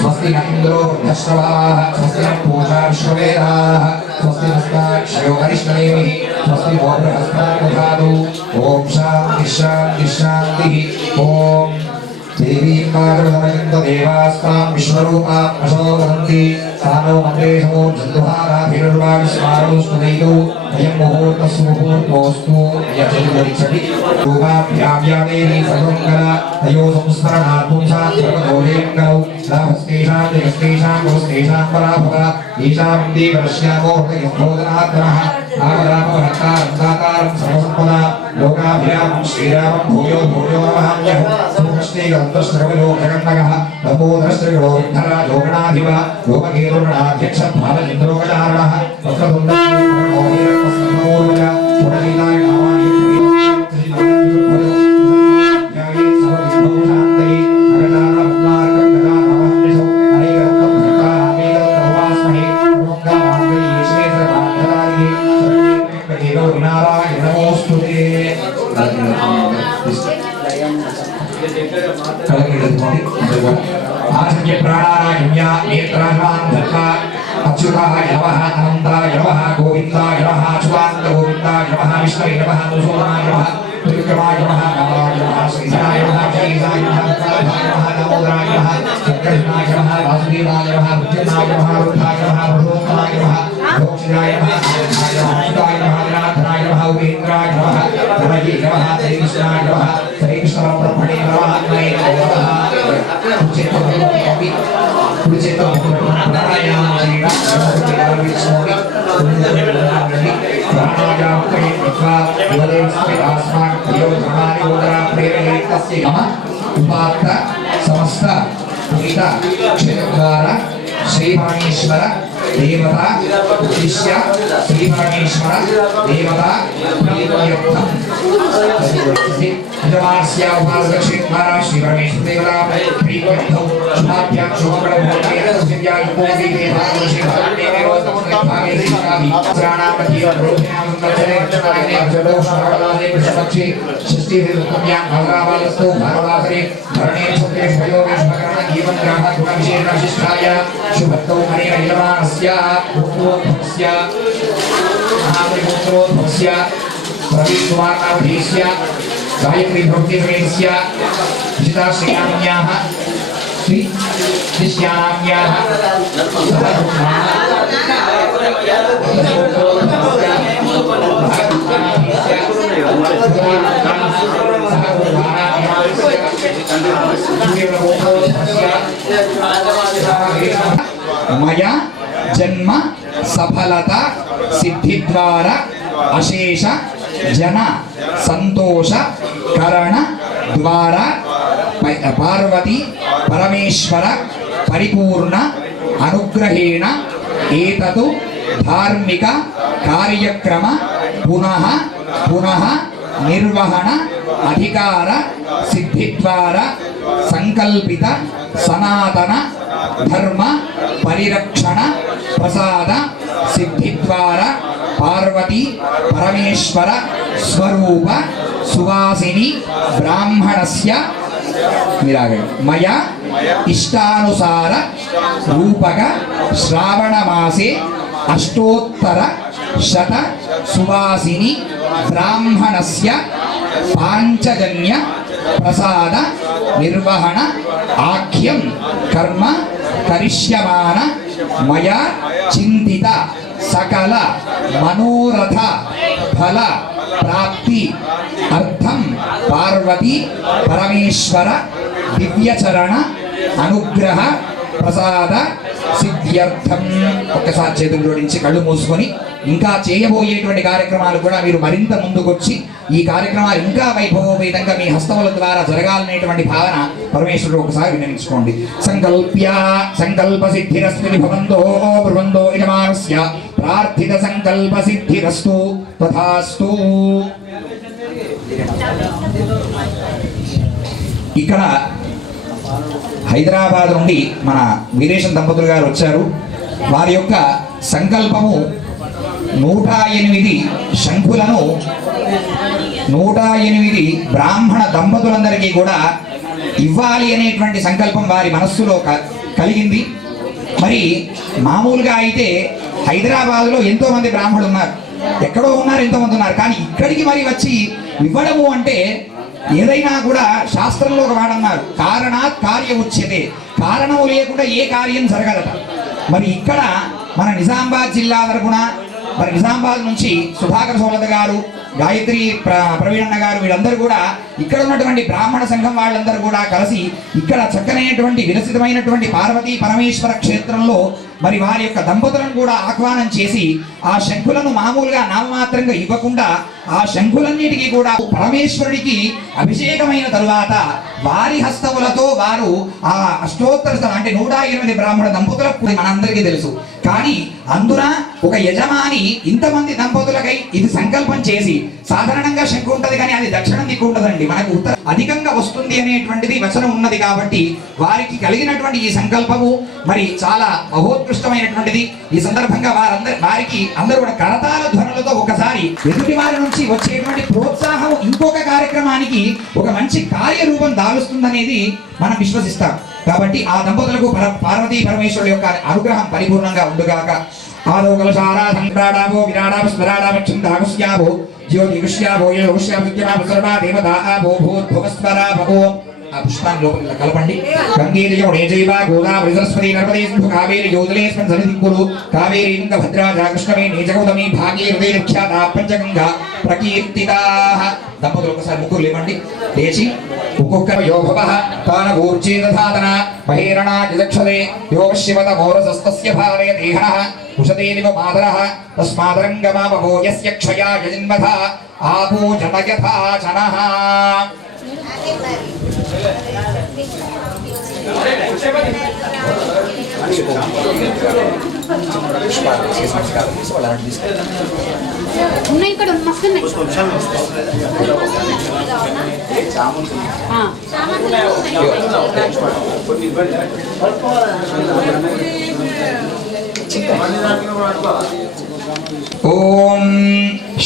स्वस्ति न इंद्रो वृद्धश्रवाः स्वस्ति न पूषा विश्ववेदाः स्वस्ति नस्ताक्षयो हरिष्णदेवी स्वस्ति वो बृहस्पतिर्दधातु ओम शांति शांति शांतिः ओम देवी पार्वतीं देवास्तां विश्वरूपां प्रचोदयन्ति सानो मन्त्रेषु जन्तुहाराभिर्वाविस्मारोस्तुदैतो अयं मुहूर्तस्मुहूर्तोऽस्तु यजन्मरिच्छति रूपाभ्यां या देवी सर्वमङ्गला तयो संस्मरणार्थं सा सर्वदोषेङ्गलौ लाभस्तेषां जगस्तेषां गुरुस्तेषां पराभवा ईशां देवरश्यामो हृदयस्फोदनात्मनः आमरामहर्तारं दातारं सर्वसम्पदा लोकाभिरामं श्रीरामं भूयो भूयो नमाम्यहं श्रीगन्धश्रवलोकगण्डकः लम्बोदरश्रीगणो विघ्नराजो गणाधिपः लोककेतुगणाध्यक्षः भालचन्द्रोगणारणः वक्रतुण्डः आसन्य प्राणारायण्या नेत्रान् धत्वा अच्युताय नमः अनन्ताय नमः गोविन्दाय नमः अच्युतानन्द गोविन्दाय नमः विष्णवे नमः मधुसूदनाय नमः त्रिविक्रमाय नमः कामाय नमः श्रीधराय नमः जयेशाय नमः भद्राय नमः दामोदराय नमः शङ्करनाय नमः वासुदेवाय नमः बुद्धिनाय नमः रुद्राय नमः पुरुषोत्तमाय नमः लोकशिराय नमः अच्युताय नमः विनाथनाय नमः उपेन्द्राय नमः धनये नमः श्रीकृष्णाय नमः श्रीकृष्णब्रह्मणे नमः समस्त क्षेत्र श्रीपाणेश्वर देवता उद्दिश्य श्रीपाणेश्वर देवता प्रीत्यर्थम यजमानस्य उपासकक्षेत्राः श्रीपरमेश्वर देवता प्रीत्यर्थम शुभाभ्यां शुभफलभूतेन तस्याः इतोऽपि गायत्री भक्तिमेस्य जिता श्रीनाम्याः श्री निश्यानाम्याः मया जन्म सफलता सिद्धिद्वारा अशेष जन संतोष करण द्वारा पार्वती परमेश्वर परिपूर्ण अनुग्रहेण एततु धार्मिक कार्यक्रम पुनः पुनः निर्वहण अधिकार सिद्धिद्वारा संकल्पित सनातन धर्म परिरक्षण प्रसाद सिद्धिद्वारा पार्वती परमेश्वर स्वरूप सुवासिनी ब्राह्मणस्य मया इष्टानुसार रूपक श्रावण मासे अष्टोत्तर शत सुवासिनी ब्राह्मणस्य पांचजन्य प्रसाद निर्वहण आख्यं कर्म करिष्यमान मया चिंतित सकल मनोरथ फल प्राप्ति अर्थम पार्वती పార్వతీ పరమేశ్వర దివ్యచరణ అనుగ్రహ ప్రసాద సిద్ధ్యర్థం. ఒక్కసారి చేతులు జోడించి కళ్ళు మూసుకొని ఇంకా చేయబోయేటువంటి కార్యక్రమాలు కూడా మీరు మరింత ముందుకొచ్చి ఈ కార్యక్రమాలు ఇంకా వైభవోపేతంగా మీ హస్తముల ద్వారా జరగాలనేటువంటి భావన పరమేశ్వరుడు ఒకసారి వినియోగించుకోండి. సంకల్ప సిద్ధిరస్మిని భవంతో బ్రువందో యజమానస్య ప్రార్థిత సంకల్ప సిద్ధిరస్తు తథాస్తు. ఇక్కడ హైదరాబాద్ నుండి మన వీరేశం దంపతులు గారు వచ్చారు. వారి యొక్క సంకల్పము 108 శంఖులను 108 బ్రాహ్మణ దంపతులందరికీ కూడా ఇవ్వాలి అనేటువంటి సంకల్పం వారి మనస్సులో కలిగింది. మరి మామూలుగా అయితే హైదరాబాద్లో ఎంతో మంది బ్రాహ్మణులు ఉన్నారు, ఎక్కడో ఉన్నారు, ఎంతోమంది ఉన్నారు. కానీ ఇక్కడికి మరి వచ్చి ఇవ్వడము అంటే ఏదైనా కూడా శాస్త్రంలో ఒక వాడన్నారు, కారణాత్ కార్య ఉచ్యతే. కారణము లేకుండా ఏ కార్యం జరగదట. మరి ఇక్కడ మన నిజామాబాద్ జిల్లా తరపున మరి నిజామాబాద్ నుంచి సుధాకర్ సోలత గారు, గాయత్రి ప్రవీణన్న గారు, వీళ్ళందరూ కూడా ఇక్కడ ఉన్నటువంటి బ్రాహ్మణ సంఘం వాళ్ళందరూ కూడా కలిసి ఇక్కడ చక్కనైనటువంటి విరసితమైనటువంటి పార్వతీ పరమేశ్వర క్షేత్రంలో మరి వారి యొక్క దంపతులను కూడా ఆహ్వానం చేసి ఆ శంఖులను మామూలుగా నామమాత్రంగా ఇవ్వకుండా ఆ శంఖులన్నిటికీ కూడా పరమేశ్వరుడికి అభిషేకమైన తరువాత వారి హస్తములతో వారు ఆ అష్టోత్తర అంటే 108 బ్రాహ్మణ దంపతులకు మనందరికీ తెలుసు. కానీ అందున ఒక యజమాని ఇంతమంది దంపతులకై ఇది సంకల్పం చేసి, సాధారణంగా శంఖు ఉంటది కానీ అది దక్షిణం దిక్కు ఉంటదండి, మనకు ఉత్తర అధికంగా వస్తుంది అనేటువంటిది వచనం ఉన్నది. కాబట్టి వారికి కలిగినటువంటి ఈ సంకల్పము మరి చాలా మహోత్కృష్టమైనటువంటిది. ఈ సందర్భంగా వారికి అందరూ కూడా కరతాళ ధ్వనులతో ఒకసారి ఎదుటి వారి నుంచి వచ్చేటువంటి ప్రోత్సాహం ఇంకొక కార్యక్రమానికి ఒక మంచి కార్యరూపం దాలుస్తుందనేది మనం విశ్వసిస్తాం. కాబట్టి ఆ దంపతులకు పార్వతీ పరమేశ్వరుడు యొక్క అనుగ్రహం పరిపూర్ణంగా ఉండుగాక. ఆదో కలశారాధం ప్రాడావో విరాడావ స్మరాడావచ్చిందాగుష్యావో జ్యోతిగుష్యావో యోగుష్యాభుజ్యమాభ సర్వా దేవతా ఆభో భూద్భువస్వరాభో. ఆ పుష్పాన్ని లోపల కలపండి. గంగేరి జమునే జైవ గోదావరి సరస్వతి నర్మదే సింధు కావేరి యోజలేస్మిన్ సన్నిధింకులు కావేరి ఇంగభద్రా కృష్ణమే నీజగౌతమి భాగీరథే విఖ్యాత పంచగంగా ప్రకీర్తితాః. దంపతులు ఒకసారి ముగ్గురు లేవండి, లేచి ఒక్కొక్క యోభవః తానగూర్చేదధాతన మహేరణాజక్షదే యోగశివత మోరసస్తస్య భావయ దేహనః కుశతేనివ మాతరః తస్మాదరంగమామభో యస్య క్షయాయ జన్మథ ఆపో జనయథా జనః. ఉన్నాయి ఇక్కడ మస్తున్నాయి. ఓం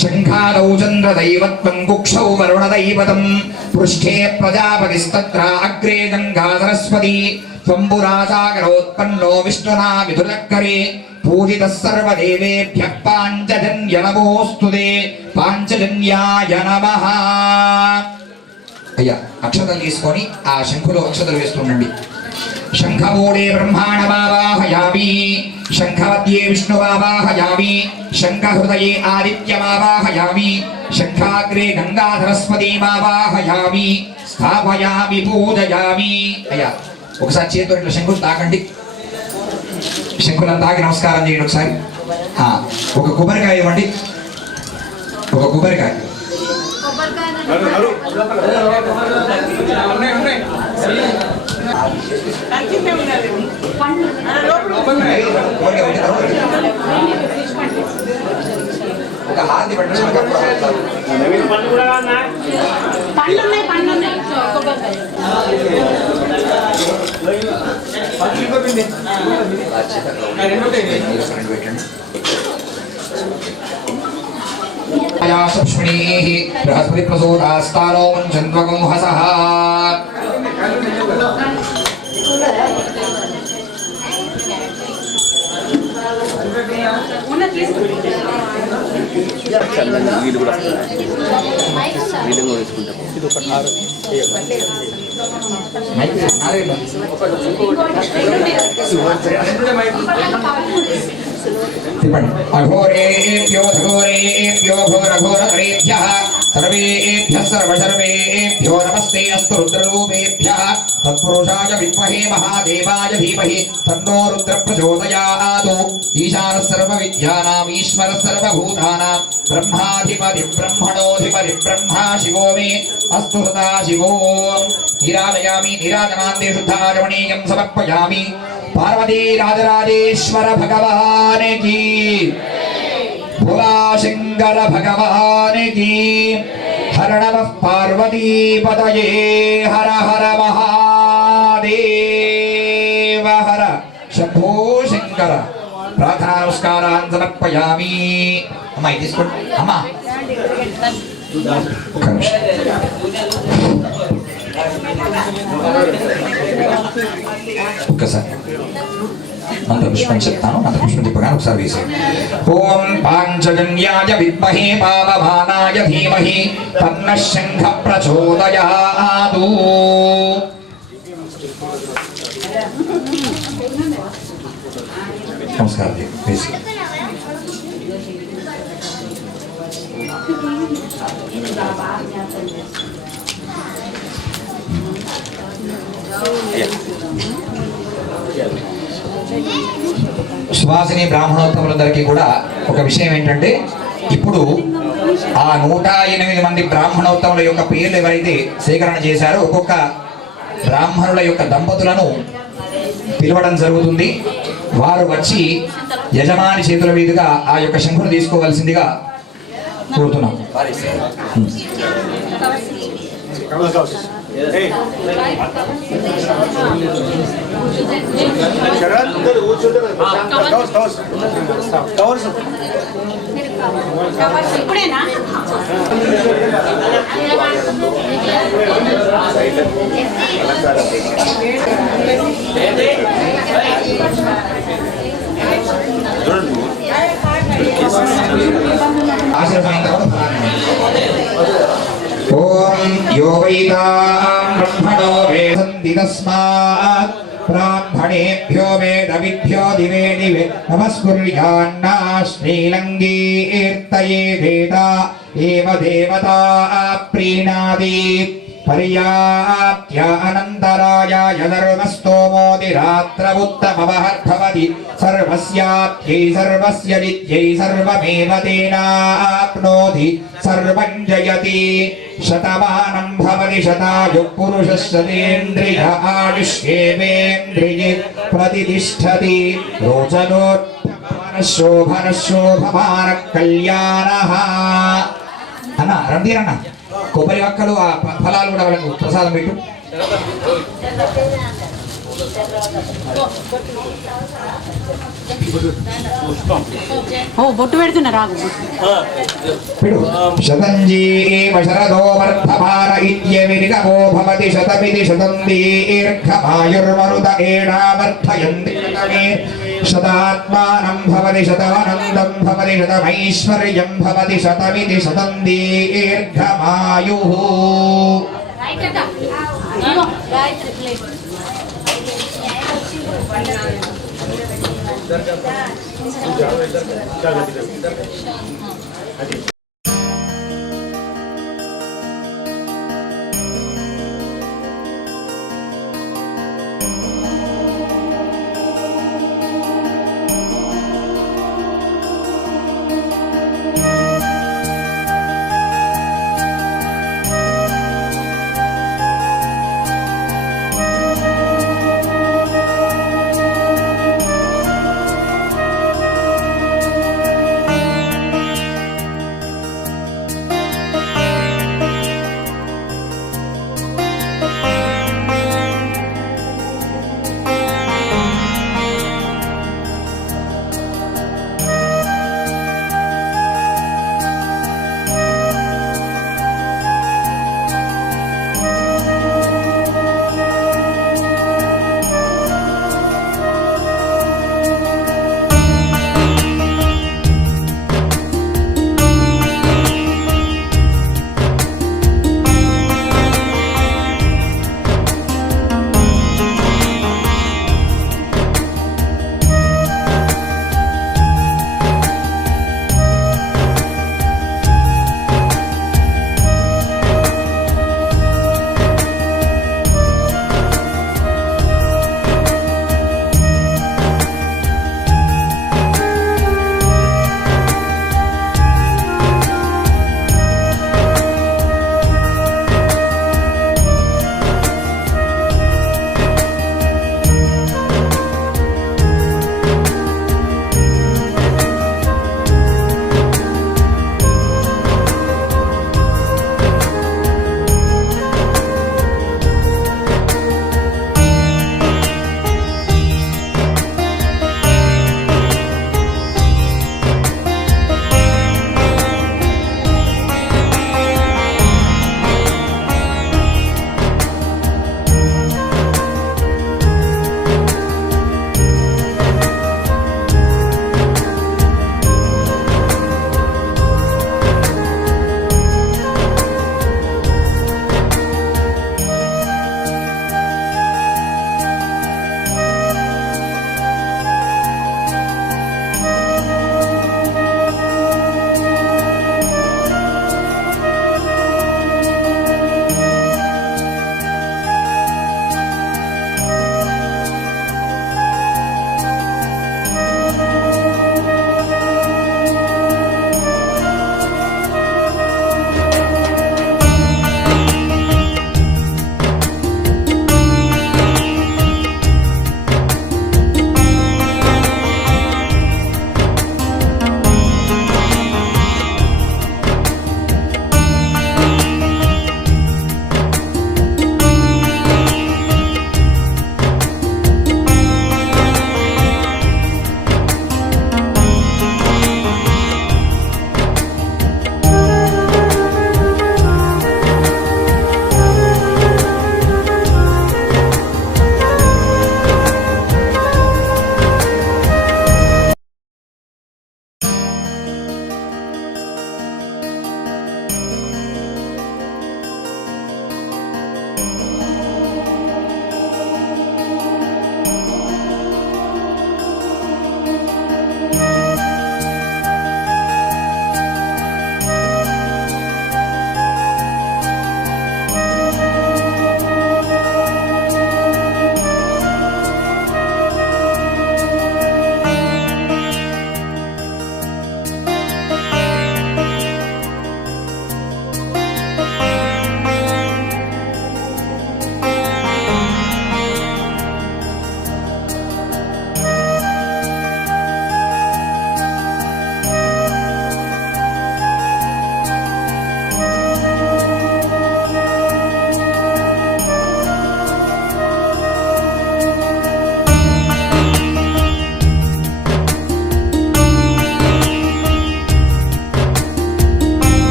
శంఖాదౌ చంద్రదైవత్వం కుక్షౌ వరుణదైవతం పృష్ఠే ప్రజాపతిస్తత్ర అగ్రే గంగా సరస్వతి స్వంబురాసాగరోత్పన్నో విష్ణునా విధులక్కరే పూజితః సర్వదేవేభ్యః పాంచజన్య నమోస్తుతే పాంచజన్యాయ నమః. అయ్యా అక్షతలు తీసుకొని ఆ శంఖులో అక్షతలు వేస్తుండండి. శంఖమూడే బ్రహ్మాణమావాహయామి శంఖమధ్యే విష్ణువావాహయామి శంఖహృదయే ఆదిత్యమావాహయామి శంఖాగ్రే గంగా సరస్వతీమావాహయామి స్థాపయామి పూజయామి. అయ్యా ఒకసారి చేతితో ఇట్లా శంఖులు తాకండి. శంఖులను తాకి నమస్కారం చేయండి. ఒకసారి ఒక కొబ్బరికాయ ఇవ్వండి. ఒక కొబ్బరికాయ ఒక హారతి పెట్టండి. బృహస్పతి ప్రసూతాస్తానో చంద్వగం హసః. అఘోరేభ్యో ఘోరేభ్యో ఘోరఘోరతరేభ్యః सर्वेभ्यः सर्वशर्वेभ्यो नमस्ते अस्तु रुद्ररूपेभ्यः तत्पुरुषाय विद्महे महादेवाय धीमहि तन्नो रुद्र प्रचोदयात् ईशानः सर्वविद्यानाम् ईश्वरः सर्वभूतानां ब्रह्माधिपति ब्रह्मणोऽधिपति ब्रह्मा शिवो मे अस्तु सदा शिवो निराजयामि निराजनान्ते शुद्धाचमनीयं समर्पयामि पार्वती राजराजेश्वर भगवान की भोला शंकर भगवान की हर नमः पार्वती पतये हर हर महादेव हर शंभो शंकर प्रार्थना नमस्कारान् समर्पयामि अम्मा ఇది తీసుకోండి అమ్మా ఒక్కసారి మంత్రపుష్పం చెప్తాను మంత్రపుష్పం చెప్పగానే ఒకసారి వేసేయండి ఓం పాంచజన్యాయ విద్మహే పావమానాయ ధీమహి తన్నః శంఖ ప్రచోదయాత్ నమస్కారం వేసి సువాసిని బ్రాహ్మణోత్తములందరికీ కూడా ఒక విషయం ఏంటంటే ఇప్పుడు ఆ 108 మంది బ్రాహ్మణోత్తముల యొక్క పేర్లు ఎవరైతే సేకరణ చేశారో ఒక్కొక్క బ్రాహ్మణుల యొక్క దంపతులను పిలవడం జరుగుతుంది వారు వచ్చి యజమాని చేతుల మీదుగా ఆ యొక్క శంఖును తీసుకోవాల్సిందిగా కోరుతున్నాం ఓం యో వైతాం బ్రహ్మణో వేదంతి తస్మాత్ బ్రాహ్మణేభ్యో వేదవిభ్యో దివే దివే నమస్కుర్యాన్నా శ్రీలంగీర్తయే దేతా ఏవ దేవతా ప్రీణాది पर्याप्त्य अनन्तरायाय धर्मस्तोमोदिरात्रमुत्तममहर्भवति सर्वस्याप्त्यै सर्वस्य नित्यै सर्वमेव तेनाप्नोति सर्वं जयति शतमानं भवति शतायुः पुरुषः शतेन्द्रिय आयुष्येवेन्द्रिये प्रतिष्ठति रोचनोत्तमः शोभनः शोभमानः कल्याणः అన్న రండిరన్న కొబ్బరి వక్కలు ఆ ఫలాలు కూడా వాళ్ళకు ప్రసాదం పెట్టు బొట్టు పెడుతున్నా శతంజీవ శరదో వర్ధమాన ఇత్యవిరిగమో భవతి శతమితి శతం దీర్ఘమాయుర్మరుత ఏడావర్ధయంతి శతాత్మానం భవతి శతమనందం భవతి శతమైశ్వర్యం భవతి శతమితి శతం దీర్ఘమాయుః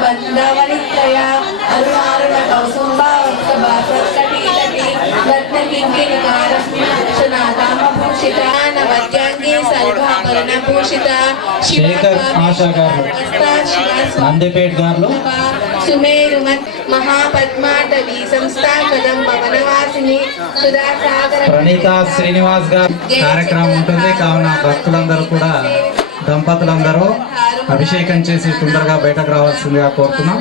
బంధవనిత్రయ అరుణారుణ కౌసుంభావత్సభాసత్కటీ రత్నకింకిణికారక్షణాదామభూషిత నవద్యాంగి సల్భాభరణభూషిత శేఖర్ ఆశా గారు నందిపేట్ గారు సుమేరుమత్ మహాపద్మాటవీ సంస్థా కదంబ వనవాసిని సుధాసాగర ప్రణీత శ్రీనివాస్ గారు కార్యక్రమం ఉంటుంది కావున భక్తులందరూ కూడా దంపతులందరూ అభిషేకం చేసి తొందరగా బయటకు రావాల్సిందిగా కోరుతున్నాం.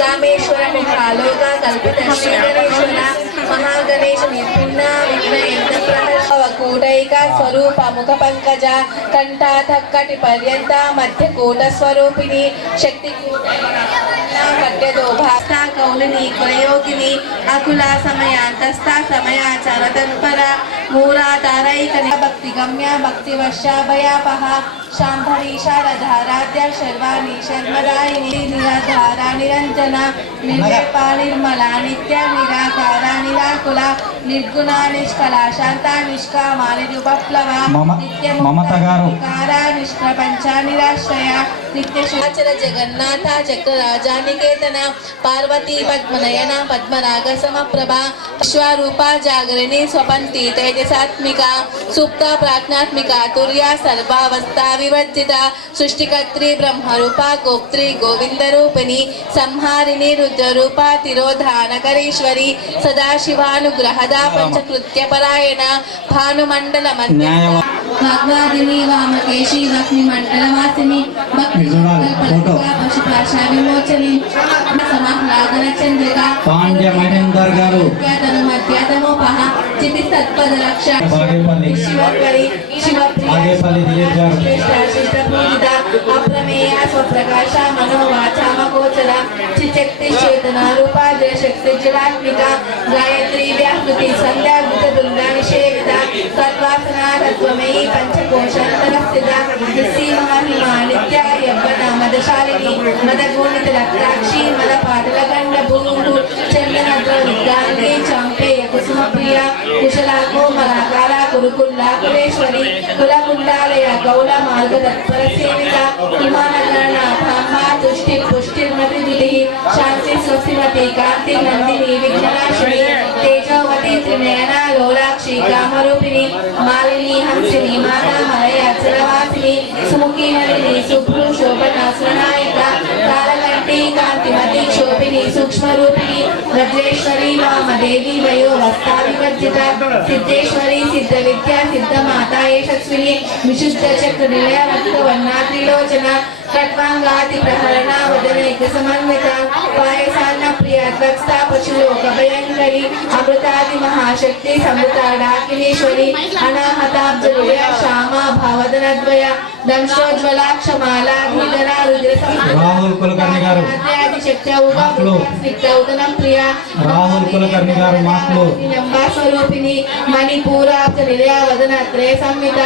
రామేశ్వర కాలోగా కల్పిత శ్రీ గణేశ్వర మహాగణేశ నిర్పుణ విఘ్న కూటైక స్వరూప ముఖ పంకజ కంఠాథక్కటి పర్యంత మధ్య కూట స్వరూపిణి శక్తి మధ్యదోభాస్తా కౌలిని ప్రయోగిని అకుల సమయాంతస్థ సమయాచార తత్పర మూలాధారైక భక్తి గమ్య భక్తి వర్షాభయాపహ శాంభరీషారధారాధ్య శర్వాణి శర్మదాయిని నిరాధార నిరంజన నిర్లేపా నిర్మల నిత్య నిరాకార నిరాకుల నిర్గుణ నిష్కల శాంత నిష్కామ నిరుపప్లవ మమత గారు నిష్ప్రపంచ నిరాశ్రయ నిత్య శుభాచర జగన్నాథ చక్రరాజానికేతన పార్వతీ పద్మనయన పద్మరాగ సమప్రభ విశ్వరూప జాగరణి స్వపంతి తేజసాత్మిక సుప్త ప్రాజ్ఞాత్మిక తుర్య సర్వావస్థా వివర్జిత సృష్టికర్త్రి బ్రహ్మరూప గోప్త్రి గోవింద రూపిణి సంహారిణి రుద్రరూప తిరోధానకరీశ్వరి సదాశివానుగ్రహద పంచకృత్య పరాయణ భానుమండల మధ్య వాగ్వాదిని వామకేశి లక్ష్మి మండలవాసిని పశుప్రాశ విమోచని సమాహ్లాదన చంద్రిక పాండ్య మహేందర్ గారు మధ్యాతమోపహ చితి సత్పద రక్ష శివపరి ఆగేపల్లి దిలీప్ గారు పూజిత అప్రమేయ స్వప్రకాశ మనోవాచామగోచర చిశక్తి చేతన రూపాద్ర శక్తి జలాత్మిక గాయత్రి వ్యాహృతి సంధ్యాభృత దుర్గా నిషేవిత తద్వాసన తత్వమయీ పంచకోశాంతరస్థిత మహిమా నిత్య యవ్వన మదశాలిని మదగోణిత రక్తాక్షి మద పాటల గండ భూము చందనద్ర విద్యాన్ని చంపేయ కుసుమ ప్రియ కుశలాకో మరాకార కురుకుల్లా కులేశ్వరి కులకుండాలయ గౌడ మార్గ తత్పర సేవిత హిమానగరణ బ్రహ్మ తుష్టి పుష్టిర్మతి శాంతి స్వస్తిమతి కాంతి నందిని విఘ్ననాశిని తేజోవతి త్రినయన లోలాక్షి కామరూపిణి మాలిని హంసిని మాతా మలయ అక్షరవాసిని సుముఖి నలిని శుభ్రు శోభన సునాయిక కాలకంటి కాంతిమతి శోభిని సూక్ష్మరూపిణి వజ్రేశ్వరి వామదేవి వయో వస్తా వివర్జిత సిద్ధేశ్వరి సిద్ధ విద్యా సిద్ధ మాతా యశస్విని విశుద్ధ చక్ర నిలయ రక్త వర్ణ త్రిలోచన ఖడ్వాంగాతి ప్రహరణ వదనైక సమన్విత పాయసాన్న ప్రియ ద్వక్స్తా పశులోక భయంకరి అమృతాది మహాశక్తి సమృత డాకినేశ్వరి అనాహతాబ్జయ శ్యామ భావదనద్వయ దంశోజ్వలాక్షమాలాధీధర రుద్ర రాహుల్ కులకర్ణి గారు స్నిగ్ధౌదనం ప్రియ రాహుల్ కులకర్ణి గారు మాటలు స్వరూపిణి మణిపూరాబ్జ నిలయ వదన త్రయ సంహిత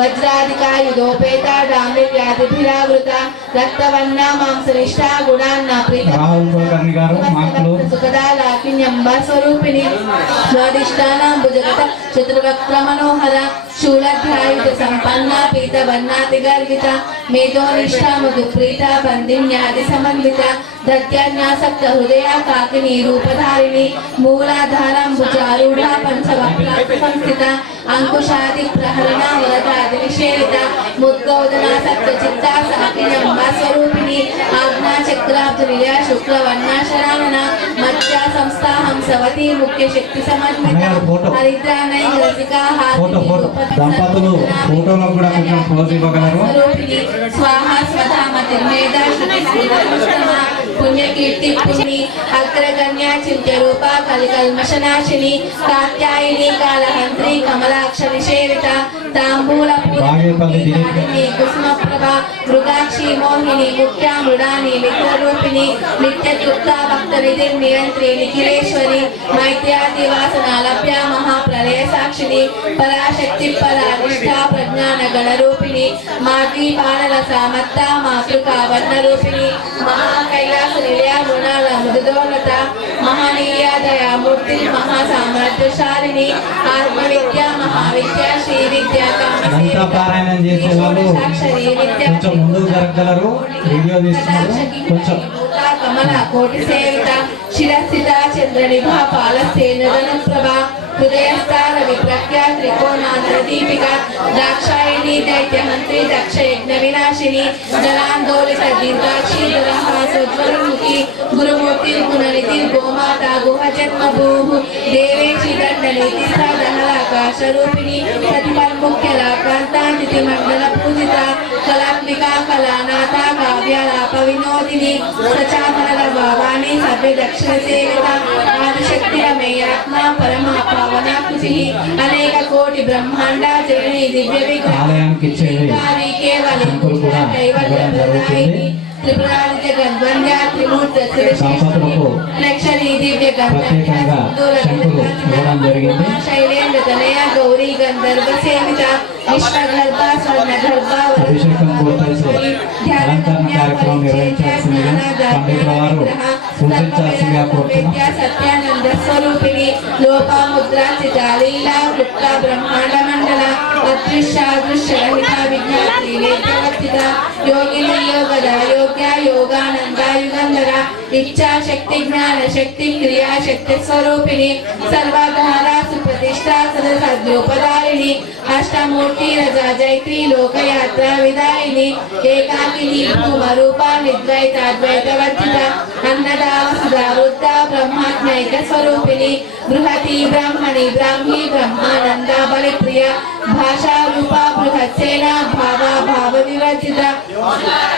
వజ్రాధికాయుధోపేత డాంబివ్యాధిభిరావృత రక్తవర్ణ మాంసనిష్ట గుణాన్న ప్రీత రాహుల్ కులకర్ణి గారు మాటలు సుఖదాలాకిన్యంబ స్వరూపిణి స్వాదిష్టానాం భుజగత చతుర్వక్ర మనోహర శూలధ్యాయుధ సంపన్న పీత వర్ణాతి గర్విత మేధోనిష్ట మధు ప్రీత బంధిన్యాది సమన్విత దత్యాన్యాసక్త హృదయ కాకిని రూపధారిణి మూలాధారాంబుజారూఢ పంచవక్ర సంస్థిత అంకుశాది ప్రహరణ వరదాది నిషేవిత ముద్గౌదన సత్య చిత్త సాకినంబ స్వరూపిణి ఆజ్ఞా చక్రాబ్జ నిలయ శుక్ల వర్ణ శరావణ మధ్య సంస్థ హంసవతి ముఖ్య శక్తి సమన్విత హరిద్ర నైరసిక దంపతులు ఫోటోలో కూడా కొంచెం క్లోజ్ ఇవ్వగలరు. స్వాహ స్వధామతి మేధ పుణ్యకీర్తి పుణ్యి అగ్రగణ్య చింత్య రూప కలికల్మషనాశిని కాత్యాయిని కాళహంత్రి కమలాక్ష నిషేవిత తాంబూల కుసుమ ప్రభ మృగాక్షి మోహిని ముఖ్య మృడాని మిత్రరూపిణి నిత్య తృప్త భక్త నిధి నియంత్రి నిఖిలేశ్వరి మైత్యాది వాసన లభ్య మహాప్రలయ సాక్షి సాక్షిని పరాశక్తి పరానిష్ఠా ప్రజ్ఞాన గణరూపిణి మాతృ పాలన సామర్థ మాతృకా వర్ణ రూపిణి మహాకైలాస నిలయ గుణాల మృదుదోలత మహనీయ దయామూర్తి మహాసామర్థ్యశాలిని ఆత్మవిద్య మహావిద్య శ్రీ విద్య అంతా పారాయణం చేసే వాళ్ళు కొంచెం ముందుకు జరగగలరు. వీడియో తీస్తున్నారు కొంచెం. కమల కోటి సేవిత శిరస్థిత చంద్రనిభా పాలసేన ప్రభా హృదయస్థాన విప్రఖ్య త్రికోణాంతర దీపిక దాక్షాయిని దైత్యమంత్రి దక్ష యజ్ఞ వినాశిని జలాందోళిత దీర్ఘాక్షి దరహాసోజ్వలముఖి గురుమూర్తి గుణనిధి గోమాత గుహ జన్మ భూహు దేవేశి దండనిధి దహలాకాశ రూపిణి ప్రతిపన్ముఖ్యల కాంతాంతి మండల పూజిత కళాత్మిక కళానాథ కావ్యాలాప వినోదిని సచామనల భావాని సభ్య దక్షిణ సేవిత ఆదిశక్తి రమేయాత్మ పరమా పావనాకృతి అనేక కోటి బ్రహ్మాండ జనని దివ్య ఆలయానికి ఇచ్చేది శంకులు కూడా ఇవ్వడం జరుగుతుంది. దంపతులకు ప్రత్యేకంగా శంకులు ఇవ్వడం జరిగింది. గౌరీ గంధర్వ సేవిత విశ్వగర్భ స్వర్ణగర్భ అభిషేకం పూర్తయితే అలంకరణ కార్యక్రమం నిర్వహించాల్సిందిగా పండితుల వారు సూచించాల్సిందిగా కోరుతున్నాం. సత్యానంద స్వరూపిణి లోపాముద్ర చితాలీలా వృత్త బ్రహ్మాండ మండల అదృశ్యాదృశ్యరహిత విజ్ఞాతి వేద్యవర్తిత యోగిని యోగద యోగ్య యోగానంద యుగంధర ఇచ్ఛాశక్తి జ్ఞాన శక్తి క్రియాశక్తి స్వరూపిణి సర్వాధార సుప్రతిష్ట సదసద్యోపదారిణి అష్టమూర్తి రజా జైత్రి లోకయాత్ర విదాయిని ఏకాకిని భూమరూప నిద్వైతాద్వైతవర్తిత అన్నదా వసుధా వృద్ధ బ్రహ్మాత్మైక స్వరూపిణి బృహతి బ్రాహ్మణి బ్రాహ్మీ బ్రహ్మానంద బలిప్రియ భాషా రూప బృహత్సేన భావ భావ వివర్జిత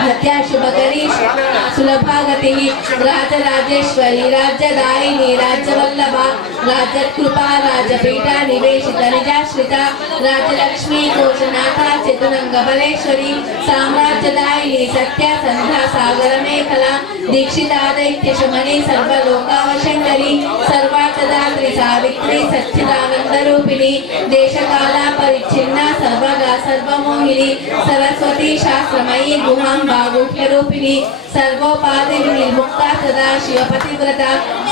హత్యా శుభకరి సులభాగతి రాజరాజేశ్వరి రాజ్యదాయిని రాజ్యవల్లభ రాజకృపా రాజపీఠ నివేశిత నిజాశ్రిత రాజలక్ష్మీ కోశనాథ చతురంగ బలేశ్వరి సామ్రాజ్యదాయిని సత్య సంధ్యా సాగర మేఖల దీక్షితా దైత్య శమని సర్వలోకావశంకరి సర్వార్థదాత్రి సావిత్రి సచ్చిదానంద రూపిణి దేశకాల పరిచ్ఛిన్న సర్వగా సర్వమోహిని సరస్వతి శాస్త్రమయీ గుహాంబా గుహ్య రూపిణి సర్వోపాధి నిర్ముక్త సదా శివపతివ్రత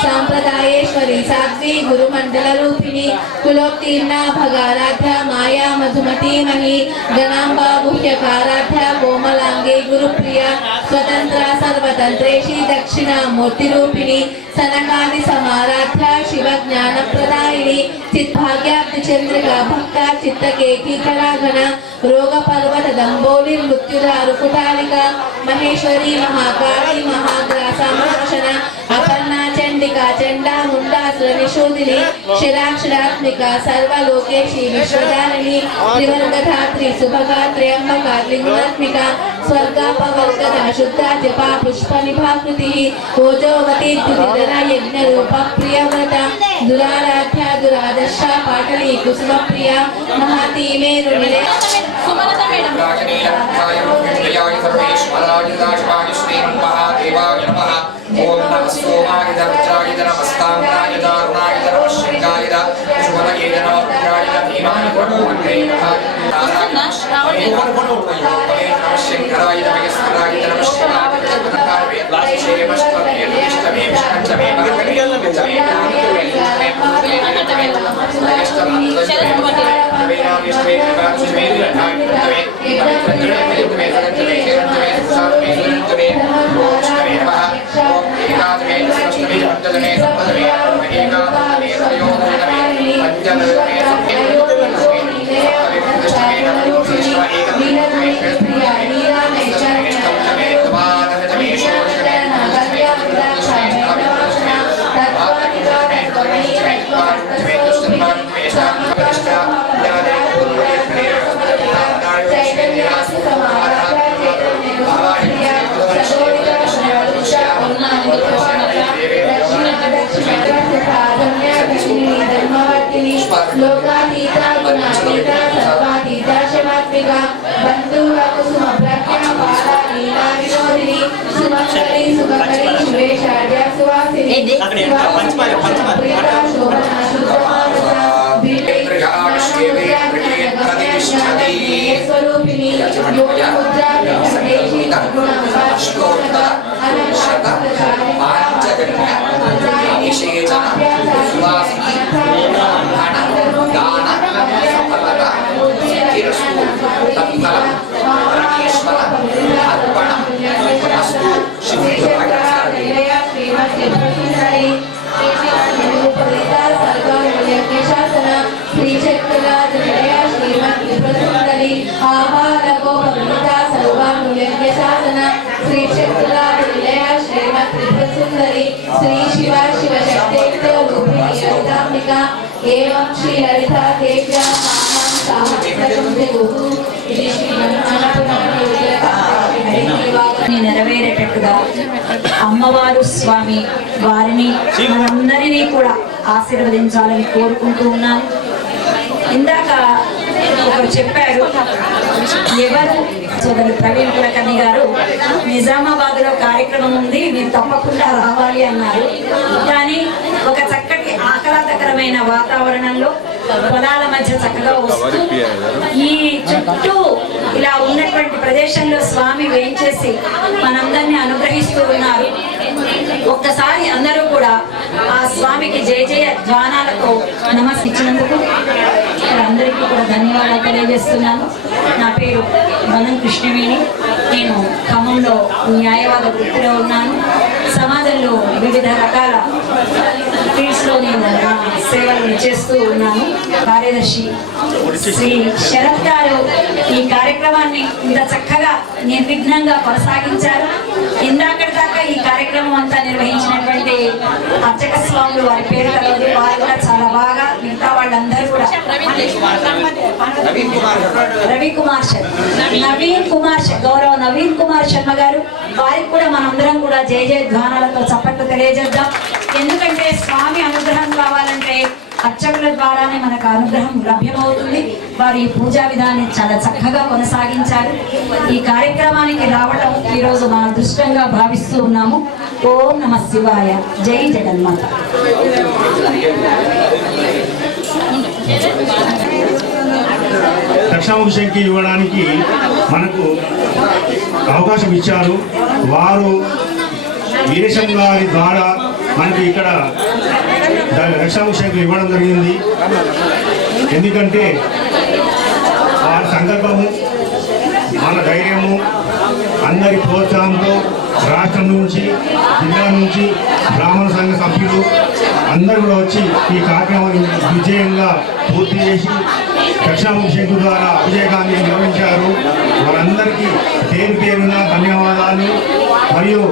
సాంప్రదాయేశ్వరి సాధ్వి గురుమండల రూపిణి కులోత్తీర్ణ భగారాధ్య మాయా మధుమతీమహి గణాంబా గుహ్యకారాధ్య కోమలాంగి గురుప్రియ స్వతంత్ర సర్వతంత్రేషి దక్షిణామూర్తి రూపిణి సనకాది సమారాధ్య శివ జ్ఞాన ప్రదాయిని చిద్భాగ్యాబ్ది చంద్రిక భక్త చిత్తకేకి కళాఘన రోగ పర్వత దంబోలి మృత్యుదారు కుటాలిక మహేశ్వరి మహాకాళి మహాగ్రాస మోక్షణ అపర్ణా చండికా చండా ముండాసుర నిషోధిని శిరాక్షరాత్మిక సర్వలోకేశి విశ్వధారిణి త్రివర్గధాత్రి సుభగాత్రి అంబకా లింగాత్మిక స్వర్గాపవర్గద శుద్ధ జపా పుష్ప నిభాకృతి ఓజోవతి దురిధర యజ్ఞ రూప ప్రియవ్రత దురారాధ్య దురాదర్శ పాటలి కుసుమ ప్రియ మహాతి మేరు నిలయ సుమలత మేడం ఓం నమః సోమాయ దర్జాయ నమస్తాంగాయ దారుణాయ నమశ్శంగాయ శుభదయే నమః భీమాయ ప్రణోమతే నమశ్శంకరాయ నమస్కరాయ లోకాతీత గుణాతీత సర్వాతీత శివాత్మిక బంధువ కుసుమ ప్రజ్ఞ పాల లీలా వినోదిని సుమకరి సుఖకరి శుభేషాఢ్య సువాసిని ప్రియా శోభన శుద్ధమానస सर्वोपगीता सर्वानुल्यङ्घ्य शासन श्री शक्तिला विलय श्रीमत् त्रिपुरसुन्दरी श्री शिवा शिवशक्तेक्त रूपिणी ललिताम्बिका एवं श्री ललिता देव्या मानं साहस्रकं देवुः ఇది శ్రీ నెరవేరేటట్టుగా అమ్మవారు స్వామి వారిని మనందరినీ కూడా ఆశీర్వదించాలని కోరుకుంటూ ఉన్నాను. ఇందాక ఒకరు చెప్పారు, ఎవరు సోదరు ప్రవీణ్ కులకర్ణి గారు నిజామాబాద్ లో కార్యక్రమం ఉంది, మీరు తప్పకుండా రావాలి అన్నారు. కానీ ఒక చక్కటి ఆహ్లాదకరమైన వాతావరణంలో పొలాల మధ్య చక్కగా వస్తూ ఈ చుట్టూ ఇలా ఉన్నటువంటి ప్రదేశంలో స్వామి వేయించేసి మనందరినీ అనుగ్రహిస్తూ ఉన్నారు. ఒక్కసారి అందరూ కూడా ఆ స్వామికి జయ జయ ధ్వానాలతో నమస్కరించినందుకు అందరికీ కూడా ధన్యవాదాలు తెలియజేస్తున్నాను. నా పేరు వనం కృష్ణవేణి. నేను ఖమ్మంలో న్యాయవాద వృత్తిలో ఉన్నాను. సమాజంలో వివిధ రకాల ఫీల్డ్స్లో నేను నా సేవలను చేస్తూ ఉన్నాను. కార్యదర్శి శ్రీ శరత్ గారు ఈ కార్యక్రమాన్ని ఇంత చక్కగా నిర్విఘ్నంగా కొనసాగించారు. ఇందాకటి దాకా ఈ కార్యక్రమం అంతా నిర్వహించినటువంటి అర్చక స్వాములు, వారి పేరు కలదు, వారు కూడా చాలా బాగా, మిగతా వాళ్ళందరూ కూడా గౌరవ నవీన్ కుమార్ శర్మ గారు, వారికి కూడా మనందరం కూడా జయ జయ ధ్వానాలతో చప్పట్లు తెలియజేద్దాం. ఎందుకంటే స్వామి అనుగ్రహం కావాలంటే అర్చకుల ద్వారానే మనకు అనుగ్రహం లభ్యమవుతుంది. వారు ఈ పూజా విధానాన్ని చాలా చక్కగా కొనసాగించారు. ఈ కార్యక్రమానికి రావడం ఈరోజు మా అదృష్టంగా భావిస్తూ ఉన్నాము. ఓం నమ శివాయ. జై జగన్మాత. దక్షిణాభిషేకి ఇవ్వడానికి మనకు అవకాశం ఇచ్చారు. వారు వీరేశం గారి ద్వారా మనకి ఇక్కడ దక్షిణాభిషేకం ఇవ్వడం జరిగింది. ఎందుకంటే వారి సంకల్పము, మన ధైర్యము, అందరి ప్రోత్సాహంతో రాష్ట్రం నుంచి, జిల్లా నుంచి బ్రాహ్మణ సంఘ సభ్యులు అందరూ కూడా వచ్చి ఈ కార్యక్రమాన్ని విజయంగా పూర్తి చేసి దక్షిణాభిషేకం ద్వారా అభిషేకాన్ని నిర్వహించారు. వారందరికీ పేరు పేరున ధన్యవాదాలు. మరియు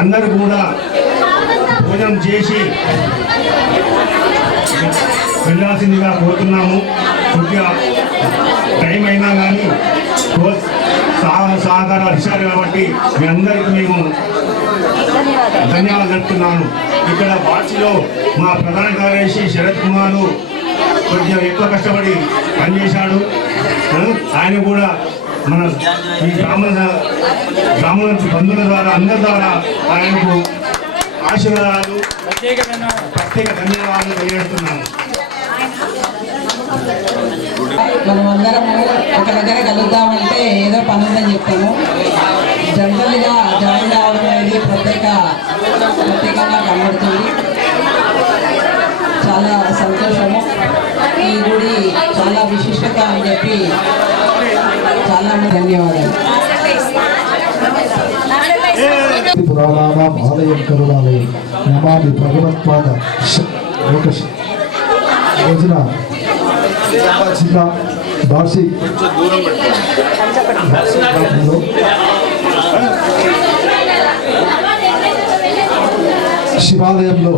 అందరూ కూడా భోజనం చేసి వెళ్ళాల్సిందిగా కోరుతున్నాము. కొద్దిగా టైం అయినా కానీ సహకారాలు ఇచ్చారు కాబట్టి మీ అందరికీ మేము ధన్యవాదాలు చెప్తున్నాను. ఇక్కడ బాచిలో మా ప్రధాన కార్యదర్శి శరత్ కుమార్ కొద్దిగా ఎక్కువ కష్టపడి పనిచేశాడు. ఆయన కూడా మన ఈ బ్రాహ్మణ బంధువుల ద్వారా, అందరి ద్వారా ఆయనకు ఆశీర్వాదాలు, ప్రత్యేక ధన్యవాదాలు తెలియజేస్తున్నాను. మనమందరము ఒక దగ్గర కలుద్దామంటే ఏదో పని ఉందని చెప్తాము. జనరల్గా జాయిన్ అవ్వడం అనేది ప్రత్యేకంగా కనబడుతుంది. చాలా సంతోషము. ఈ గుడి చాలా విశిష్టత అని చెప్పి చాలా ధన్యవాదాలు. పురాణానాం ఆలయం కరుణాలయం నమామి భగవత్పాద రోజున జిల్లా బార్సి శివాలయంలో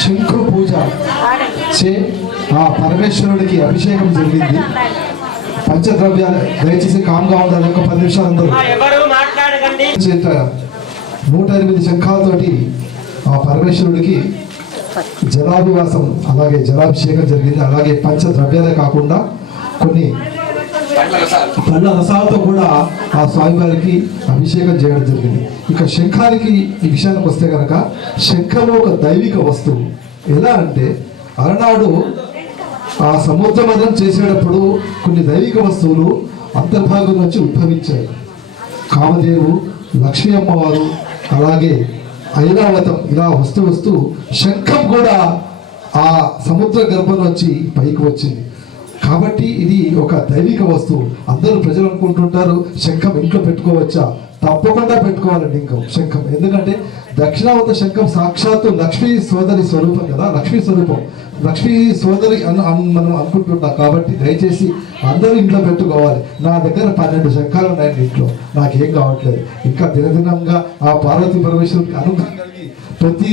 శంఖు పూజ చే ఆ పరమేశ్వరుడికి అభిషేకం జరిగింది. పంచద్రవ్యాలు దయచేసి కామ్గా ఉండాలి. ఒక 10 నిమిషాలు అందరూ 108 శంఖాలతోటి ఆ పరమేశ్వరుడికి జలాభివాసం, అలాగే జలాభిషేకం జరిగింది. అలాగే పంచద్రవ్యాలే కాకుండా కొన్ని పళ్ళ రసాలతో కూడా ఆ స్వామివారికి అభిషేకం చేయడం జరిగింది. ఇక శంఖానికి ఈ విషయానికి వస్తే కనుక శంఖము ఒక దైవిక వస్తువు. ఎలా అంటే అలనాడు ఆ సముద్ర మదనం చేసేటప్పుడు కొన్ని దైవిక వస్తువులు అంతర్భాగం నుంచి ఉద్భవించాయి. కామదేవు, లక్ష్మీ అమ్మవారు, అలాగే ఐరావతం ఇలా వస్తూ శంఖం కూడా ఆ సముద్ర గర్భం నుంచి పైకి వచ్చింది. కాబట్టి ఇది ఒక దైవిక వస్తువు. అందరూ ప్రజలు అనుకుంటుంటారు శంఖం ఇంట్లో పెట్టుకోవచ్చా? తప్పకుండా పెట్టుకోవాలండి ఇంకో శంఖం. ఎందుకంటే దక్షిణావత శంఖం సాక్షాత్తు లక్ష్మీ సోదరి స్వరూపం కదా, లక్ష్మీ స్వరూపం, లక్ష్మీ సోదరి మనం అనుకుంటున్నాం. కాబట్టి దయచేసి అందరూ ఇంట్లో పెట్టుకోవాలి. నా దగ్గర 12 శంఖాలు ఉన్నాయండి ఇంట్లో, నాకేం కావట్లేదు. ఇంకా దినదినంగా ఆ పార్వతీ పరమేశ్వరుడికి అనుగ్రహం కలిగి ప్రతి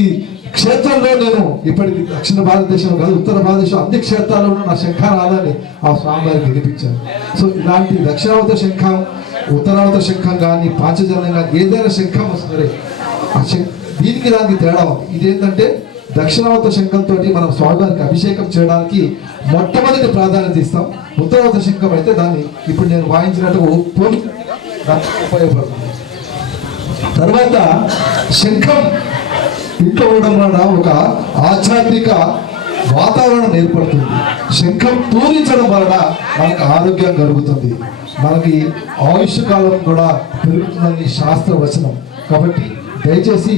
క్షేత్రంలో నేను ఇప్పటికి దక్షిణ భారతదేశం కాదు, ఉత్తర భారతదేశం అన్ని క్షేత్రాల్లోనూ నా శంఖారాలని ఆ స్వామివారికి వినిపించాను. సో ఇలాంటి దక్షిణావత శంఖం, ఉత్తరావత శంఖం కానీ, పాంచజన్యం కానీ ఏదైనా శంఖం వస్తుంది, దీనికి దానికి తేడా ఉంది. ఇదేంటంటే దక్షిణావత శంఖంతో మనం స్వామివారికి అభిషేకం చేయడానికి మొట్టమొదటి ప్రాధాన్యత ఇస్తాం. ఉత్తరావత శంఖం అయితే దాన్ని ఇప్పుడు నేను వాయించినట్టు ఉపయోగపడుతుంది. తర్వాత శంఖం ఇంట్లో ఉండడం వలన ఒక ఆధ్యాత్మిక వాతావరణం ఏర్పడుతుంది. శంఖం పూరించడం వలన మనకు ఆరోగ్యం కలుగుతుంది, మనకి ఆయుష్ కాలం కూడా పెరుగుతుందని శాస్త్ర వచనం. కాబట్టి దయచేసి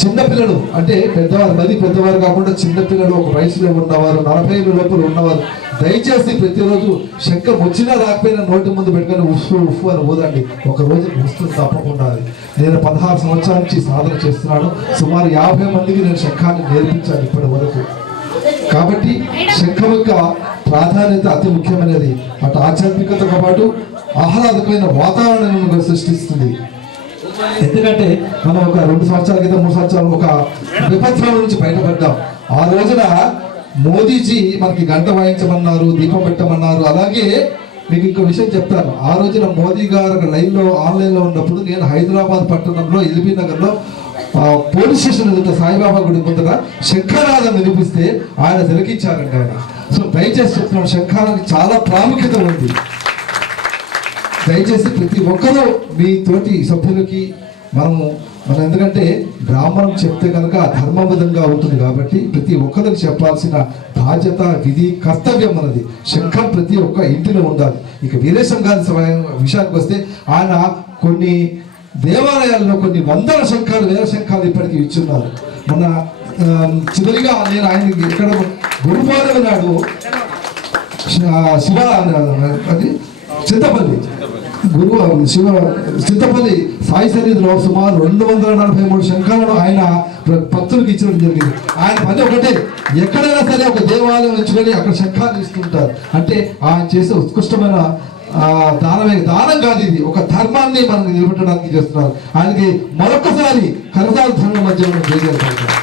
చిన్నపిల్లలు అంటే పెద్దవారు, మరీ పెద్దవారు కాకుండా చిన్నపిల్లలు, ఒక వయసులో ఉన్నవారు, 40 ఏళ్ళ లోపల ఉన్నవారు దయచేసి ప్రతిరోజు శంఖం వచ్చినా రాకపోయినా నోటి ముందు పెట్టుకొని ఉఫ్ఫు ఉఫ్ఫు అని ఊదండి. ఒక రోజు వస్తుంది తప్పకుండా. నేను 16 సంవత్సరాల నుంచి సాధన చేస్తున్నాను. సుమారు 50 మందికి నేను శంఖాన్ని నేర్పించాను ఇప్పటి వరకు. కాబట్టి శంఖం యొక్క ప్రాధాన్యత అతి ముఖ్యమైనది. అటు ఆధ్యాత్మికతతో పాటు ఆహ్లాదకమైన వాతావరణాన్ని సృష్టిస్తుంది. ఎందుకంటే మనం ఒక 2 సంవత్సరాల క్రితం, 3 సంవత్సరాలు ఒక విపత్తుల నుంచి బయటపడ్డాం. ఆ రోజున మోదీజీ మనకి గంట వాయించమన్నారు, దీపం పెట్టమన్నారు. అలాగే మీకు ఇంకో విషయం చెప్తాను. ఆ రోజున మోదీ గారు ఆన్లైన్లో ఉన్నప్పుడు నేను హైదరాబాద్ పట్టణంలో ఎల్బీ నగర్లో పోలీస్ స్టేషన్ ఎదుట సాయిబాబా గుడి ముందర శంఖనాదం వినిపిస్తే ఆయన తిలకించారండి ఆయన. సో దయచేసి చెప్తున్నాను, శంఖానికి చాలా ప్రాముఖ్యత ఉంది. దయచేసి ప్రతి ఒక్కరూ మీ తోటి సభ్యులకి మనం ఎందుకంటే బ్రాహ్మణం చెప్తే కనుక ధర్మబద్ధంగా ఉంటుంది. కాబట్టి ప్రతి ఒక్కరికి చెప్పాల్సిన బాధ్యత, విధి, కర్తవ్యం అన్నది. శంఖం ప్రతి ఒక్క ఇంటిలో ఉండాలి. ఇక వీరేశం గారి విషయానికి వస్తే ఆయన కొన్ని దేవాలయాల్లో కొన్ని వందల శంఖాలు, వేల శంఖాలు ఇప్పటికీ ఇచ్చున్నారు. మొన్న చివరిగా నేను ఆయనకి ఇక్కడ గురువారం నాడు శివ అది చింతపల్లి సాయి సన్నిధిలో సుమారు 243 శంఖాలను ఆయన భక్తులకు ఇచ్చడం జరిగింది. ఆయన పని ఒకటే, ఎక్కడైనా సరే ఒక దేవాలయం వచ్చుకొని అక్కడ శంఖాలు ఇస్తుంటారు. అంటే ఆయన చేసే ఉత్కృష్టమైన దానం కాదు, ఇది ఒక ధర్మాన్ని మనం నిలబెట్టడానికి చేస్తున్నారు. ఆయనకి మరొకసారి కరతాల ధర్మ మధ్యలో చేయగలుగుతారు.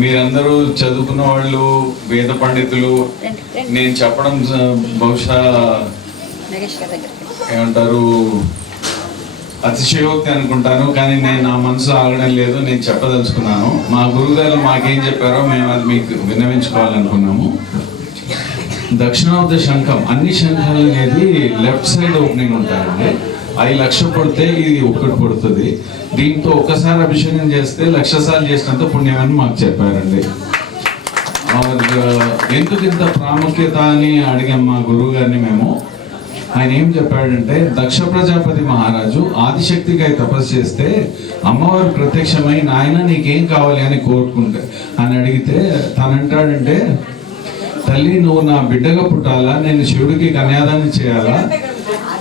మీరందరూ చదువుకున్న వాళ్ళు, వేద పండితులు. నేను చెప్పడం బహుశా ఏమంటారు అతిశయోక్తి అనుకుంటాను, కానీ నేను నా మనసు ఆగడం లేదు. నేను చెప్పదలుచుకున్నాను. మా గురుగారు మాకేం చెప్పారో మేము అది మీకు విన్నవించుకోవాలనుకున్నాము. దక్షిణావత శంఖం, అన్ని శంఖాలు అనేది లెఫ్ట్ సైడ్ ఓపెనింగ్ ఉంటాయండి. 5 లక్షలు పడితే ఇది ఒక్కటి పడుతుంది. దీంతో ఒక్కసారి అభిషేకం చేస్తే 1,00,000 సార్లు చేసినంత పుణ్యమని మాకు చెప్పారండి. ఎందుకు ఇంత ప్రాముఖ్యత అని అడిగాం మా గురువు గారిని మేము. ఆయన ఏం చెప్పాడంటే, దక్ష ప్రజాపతి మహారాజు ఆదిశక్తికై తపస్సు చేస్తే అమ్మవారు ప్రత్యక్షమై నాయన నీకేం కావాలి అని కోరుకుంటే అని అడిగితే తనంటాడంటే, తల్లి నువ్వు నా బిడ్డగా పుట్టాలా, నేను శివుడికి కన్యాదానం చేయాలా,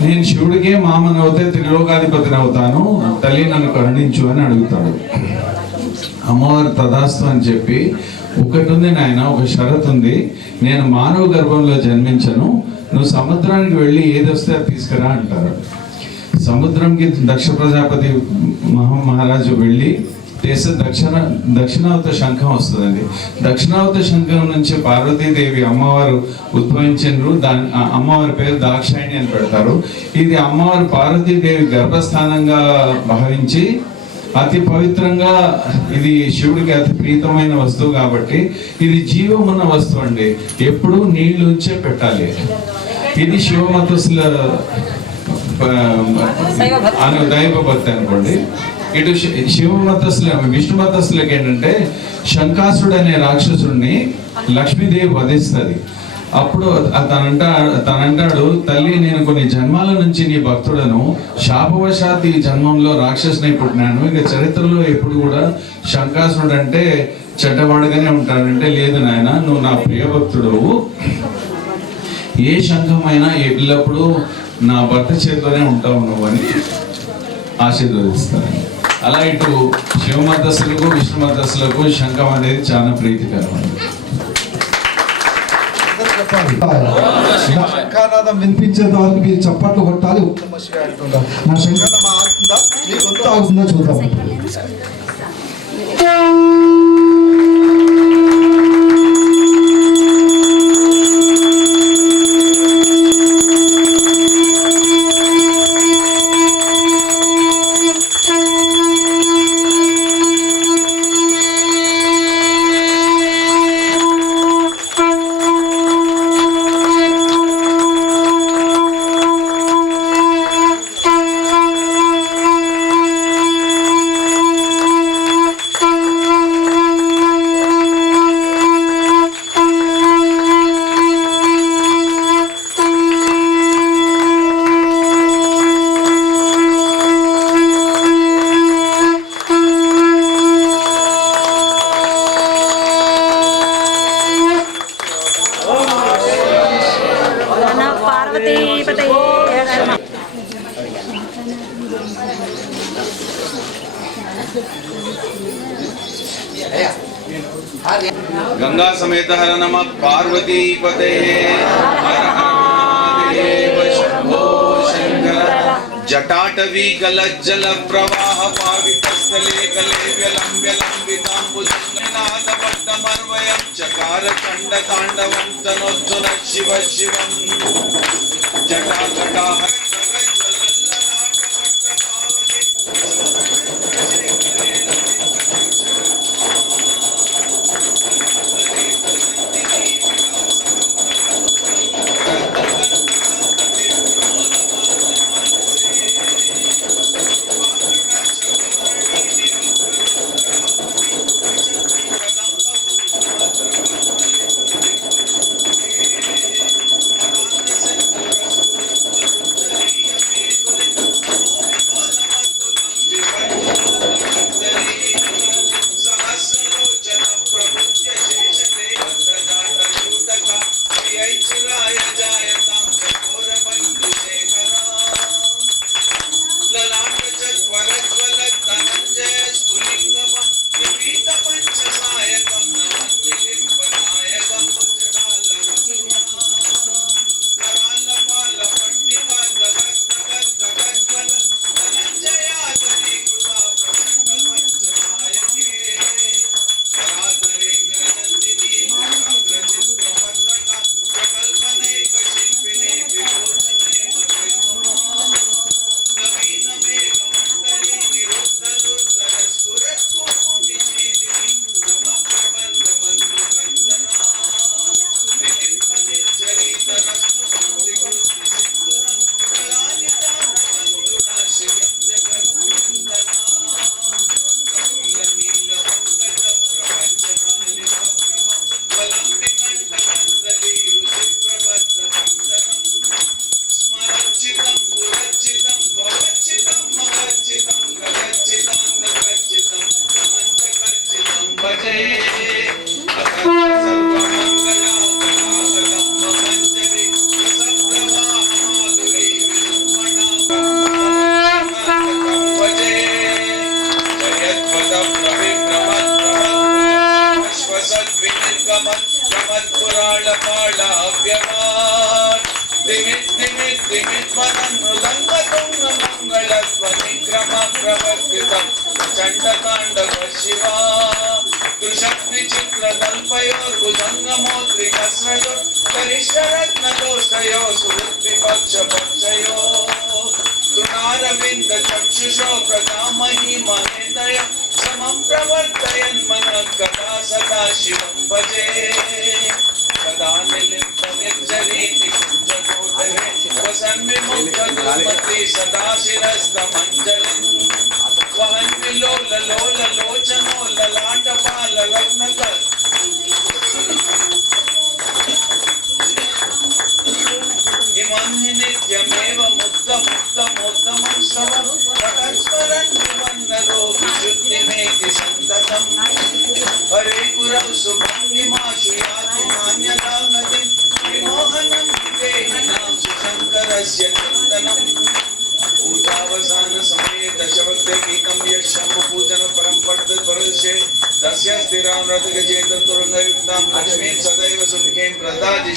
నేను శివుడికే మామని అవుతే త్రిలోకాధిపతిని అవుతాను, తల్లి నన్ను కరుణించు అని అడుగుతాడు. అమ్మవారు తదాస్తు అని చెప్పి, ఒకటి ఉంది నాయన, ఒక షరత్ ఉంది, నేను మానవ గర్భంలో జన్మించను, నువ్వు సముద్రానికి వెళ్ళి ఏది వస్తే అది తీసుకురా అంటారు. సముద్రంకి దక్ష ప్రజాపతి మహారాజు వెళ్ళి చేస్తే దక్షిణావత శంఖం వస్తుందండి. దక్షిణావత శంఖం నుంచి పార్వతీదేవి అమ్మవారు ఉద్భవించారు. అమ్మవారి పేరు దాక్షాయణి అని పెడతారు. ఇది అమ్మవారు పార్వతీదేవి గర్భస్థానంగా భావించి అతి పవిత్రంగా, ఇది శివుడికి అతి ప్రీతమైన వస్తువు కాబట్టి ఇది జీవం ఉన్న వస్తువు అండి. ఎప్పుడు నీళ్ళు ఉంచే పెట్టాలి. ఇది శివమతస్సుల దైవ భక్తి అనుకోండి. ఇటు శివమతస్సుల, విష్ణు మతస్సులకి ఏంటంటే శంకాసుడు అనే రాక్షసుడిని లక్ష్మీదేవి వధిస్తుంది. అప్పుడు తనంటాడు, తల్లి నేను కొన్ని జన్మాల నుంచి నీ భక్తుడను, శాపవశాత్ ఈ జన్మంలో రాక్షసుని పుట్టినాను. ఇక చరిత్రలో ఎప్పుడు కూడా శంకాసుడు అంటే చెడ్డవాడుగానే ఉంటాడంటే, లేదు నాయన నువ్వు నా ప్రియ భక్తుడవు, ఏ శంఖమైనా ఎల్లప్పుడూ నా భర్త చేతిలోనే ఉంటావు నువ్వు అని ఆశీర్వదిస్తారు. అలా ఇటు శివ మద్దస్తులకు విష్ణు మద్దస్తులకు శంఖం అనేది చాలా ప్రీతికరం. శంఖానాదం వినిపించేంత వరకు మీరు చప్పట్లు కొట్టాలి. నా శంఖానాదం ఆగుతుందా మీ గొంతు ఆగుతుందా చూద్దాం. गंगा समेत हर नमः पार्वती पते हर महादेव शंभो शंकर जटाटवी गलज्जल प्रवाह पावितस्थले कले व्यलंबितांबुजंगनाथ पट्टमर्वयं चकार चंड तांडवं तनोज्ज्वल शिव शिवं जटा जटा हरे गुरव सुभंगिमा श्रियाति मान्यता नदिं विमोहनं रथगजेन्द्रतुरङ्गयुक्तां लक्ष्मीं सदैव सुमुखीं प्रददाति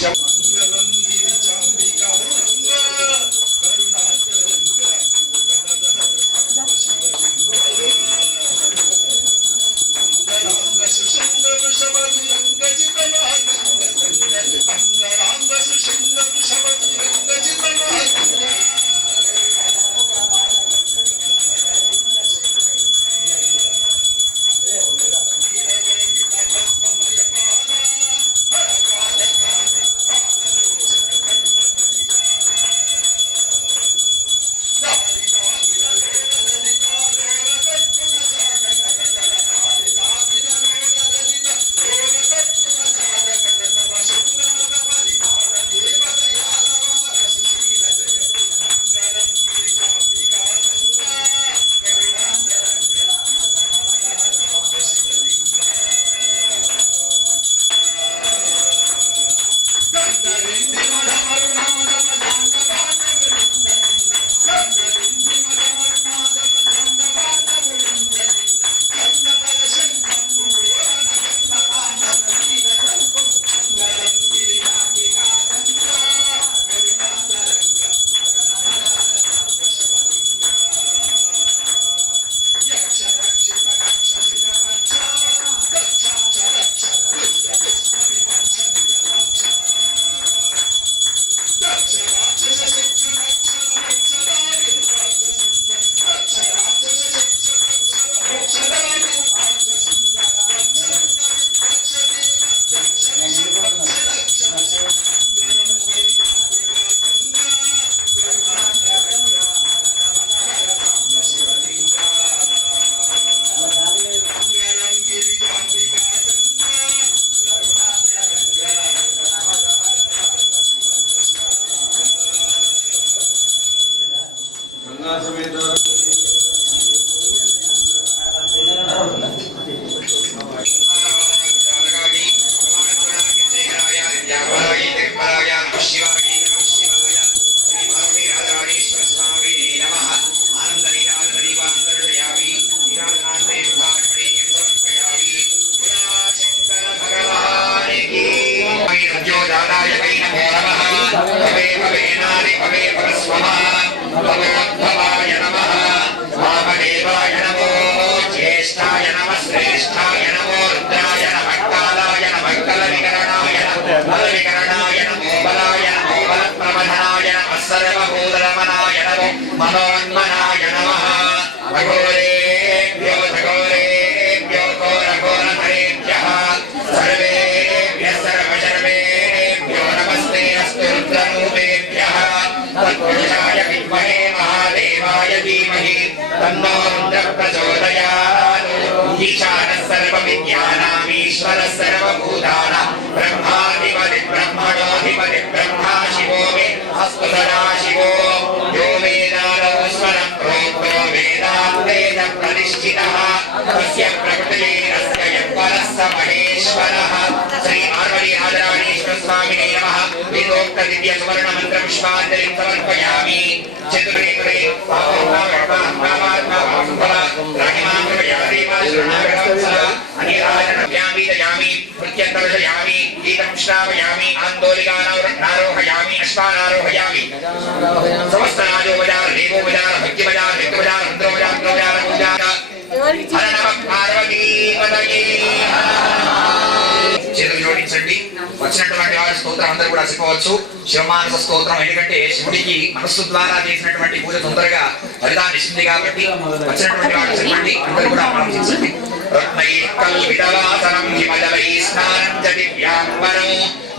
వచ్చినటువంటి వారి స్తోత్రం అందరూ కూడా చెప్పవచ్చు. శివమానస స్తోత్రం ఎందుకంటే శివుడికి మనస్సు ద్వారా చేసినటువంటి పూజ తొందరగా ఫలితాన్ని ఇస్తుంది కాబట్టి వచ్చినటువంటి వారు చెప్పండి, అందరూ కూడా ఆలోచించండి. రత్నైకల్పితవాసనం హిమజలై స్నానం చ దివ్యాంబరం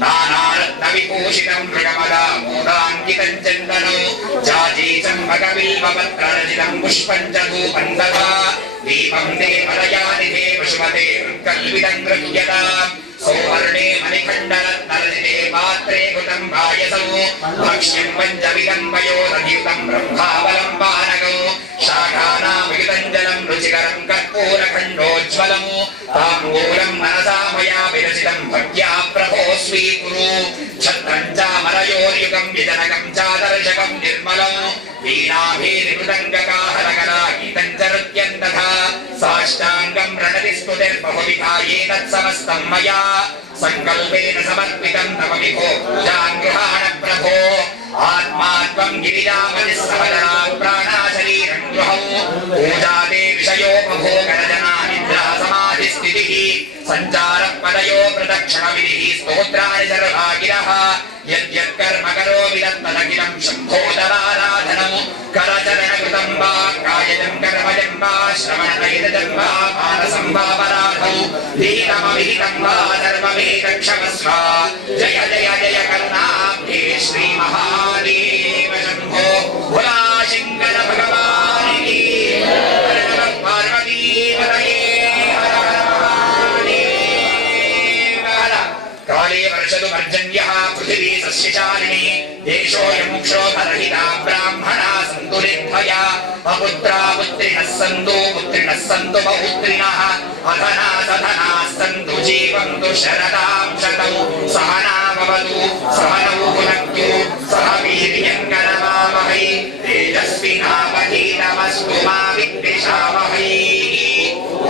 నానారత్న విభూషితం మృగమదామోదాంకితం చందనం జాజీ చంపక బిల్వపత్రరచితం పుష్పం చ ధూపం తథా దీపం దేవదయానిధే పశుమతే కల్పితం గృహ్యతాం సౌవర్ణే మణిఖండరత్నరచితే పాత్రే కృతం పాయసం భక్ష్యం పంచవిధం వయోదయుతం బ్రహ్మావలం పానకం శాఖానామయుతం జలం రుచికరం కర్పూరఖండోజ్వలం తాంబూలం మనసా మయా విరచితం భక్త్యా ప్రభో స్వీకురు ఛత్రం చామరయోర్యుగం విజనకం చాదర్శకం నిర్మలం వీణాభినిమృదంగకాహరకలా గీతం చ నృత్యం తథా సాష్టాంగం ప్రణతిస్తుతిర్బహువిధాయేతత్సమస్తం మయా సంకల్పేన సమర్పితం తమ విభో పూజాం గృహాణ ప్రభో ఆత్మాత్మం గిరిజామతి సహజనా ప్రాణా శరీరం గృహౌ పూజాదే విషయోపభోగరజనా నిద్రా సమాధి స్థితిః సంచార పదయో ప్రదక్షిణ విధిః స్తోత్రాణి సర్వా గిరః యద్యత్కర్మ కరోమి తత్తదఖిలం శంభోదరారాధనం కరచరణకృతం వా కాయజం కర్మజం వా శ్రవణనైదజం వా మానసంభావరాధౌ దీనమవిహితం వా సర్వమేతక్షమస్వ జయ జయ జయ కరుణాబ్ధే శ్రీ మహాదేవ శంభో భోలా శంకర భగవానికి హర నమః పార్వతీపతయే హర హర మహాదేవ హర కాళే వర్షతు పర్జన్యః పృథివీ సస్యశాలినీ దేశోऽयं క్షోభరహితా బ్రాహ్మణా సంతు నిర్భయా అపుత్రా పుత్రిణः సంతు బహుత్రిణः అధనా సధనాः సంతు జీవంతు శరదాం శతం సహనా భవతు సహనౌ భునక్తు సహ వీర్యం కరవావహై తేజస్వినావధీతమస్తు మా విద్విషావహై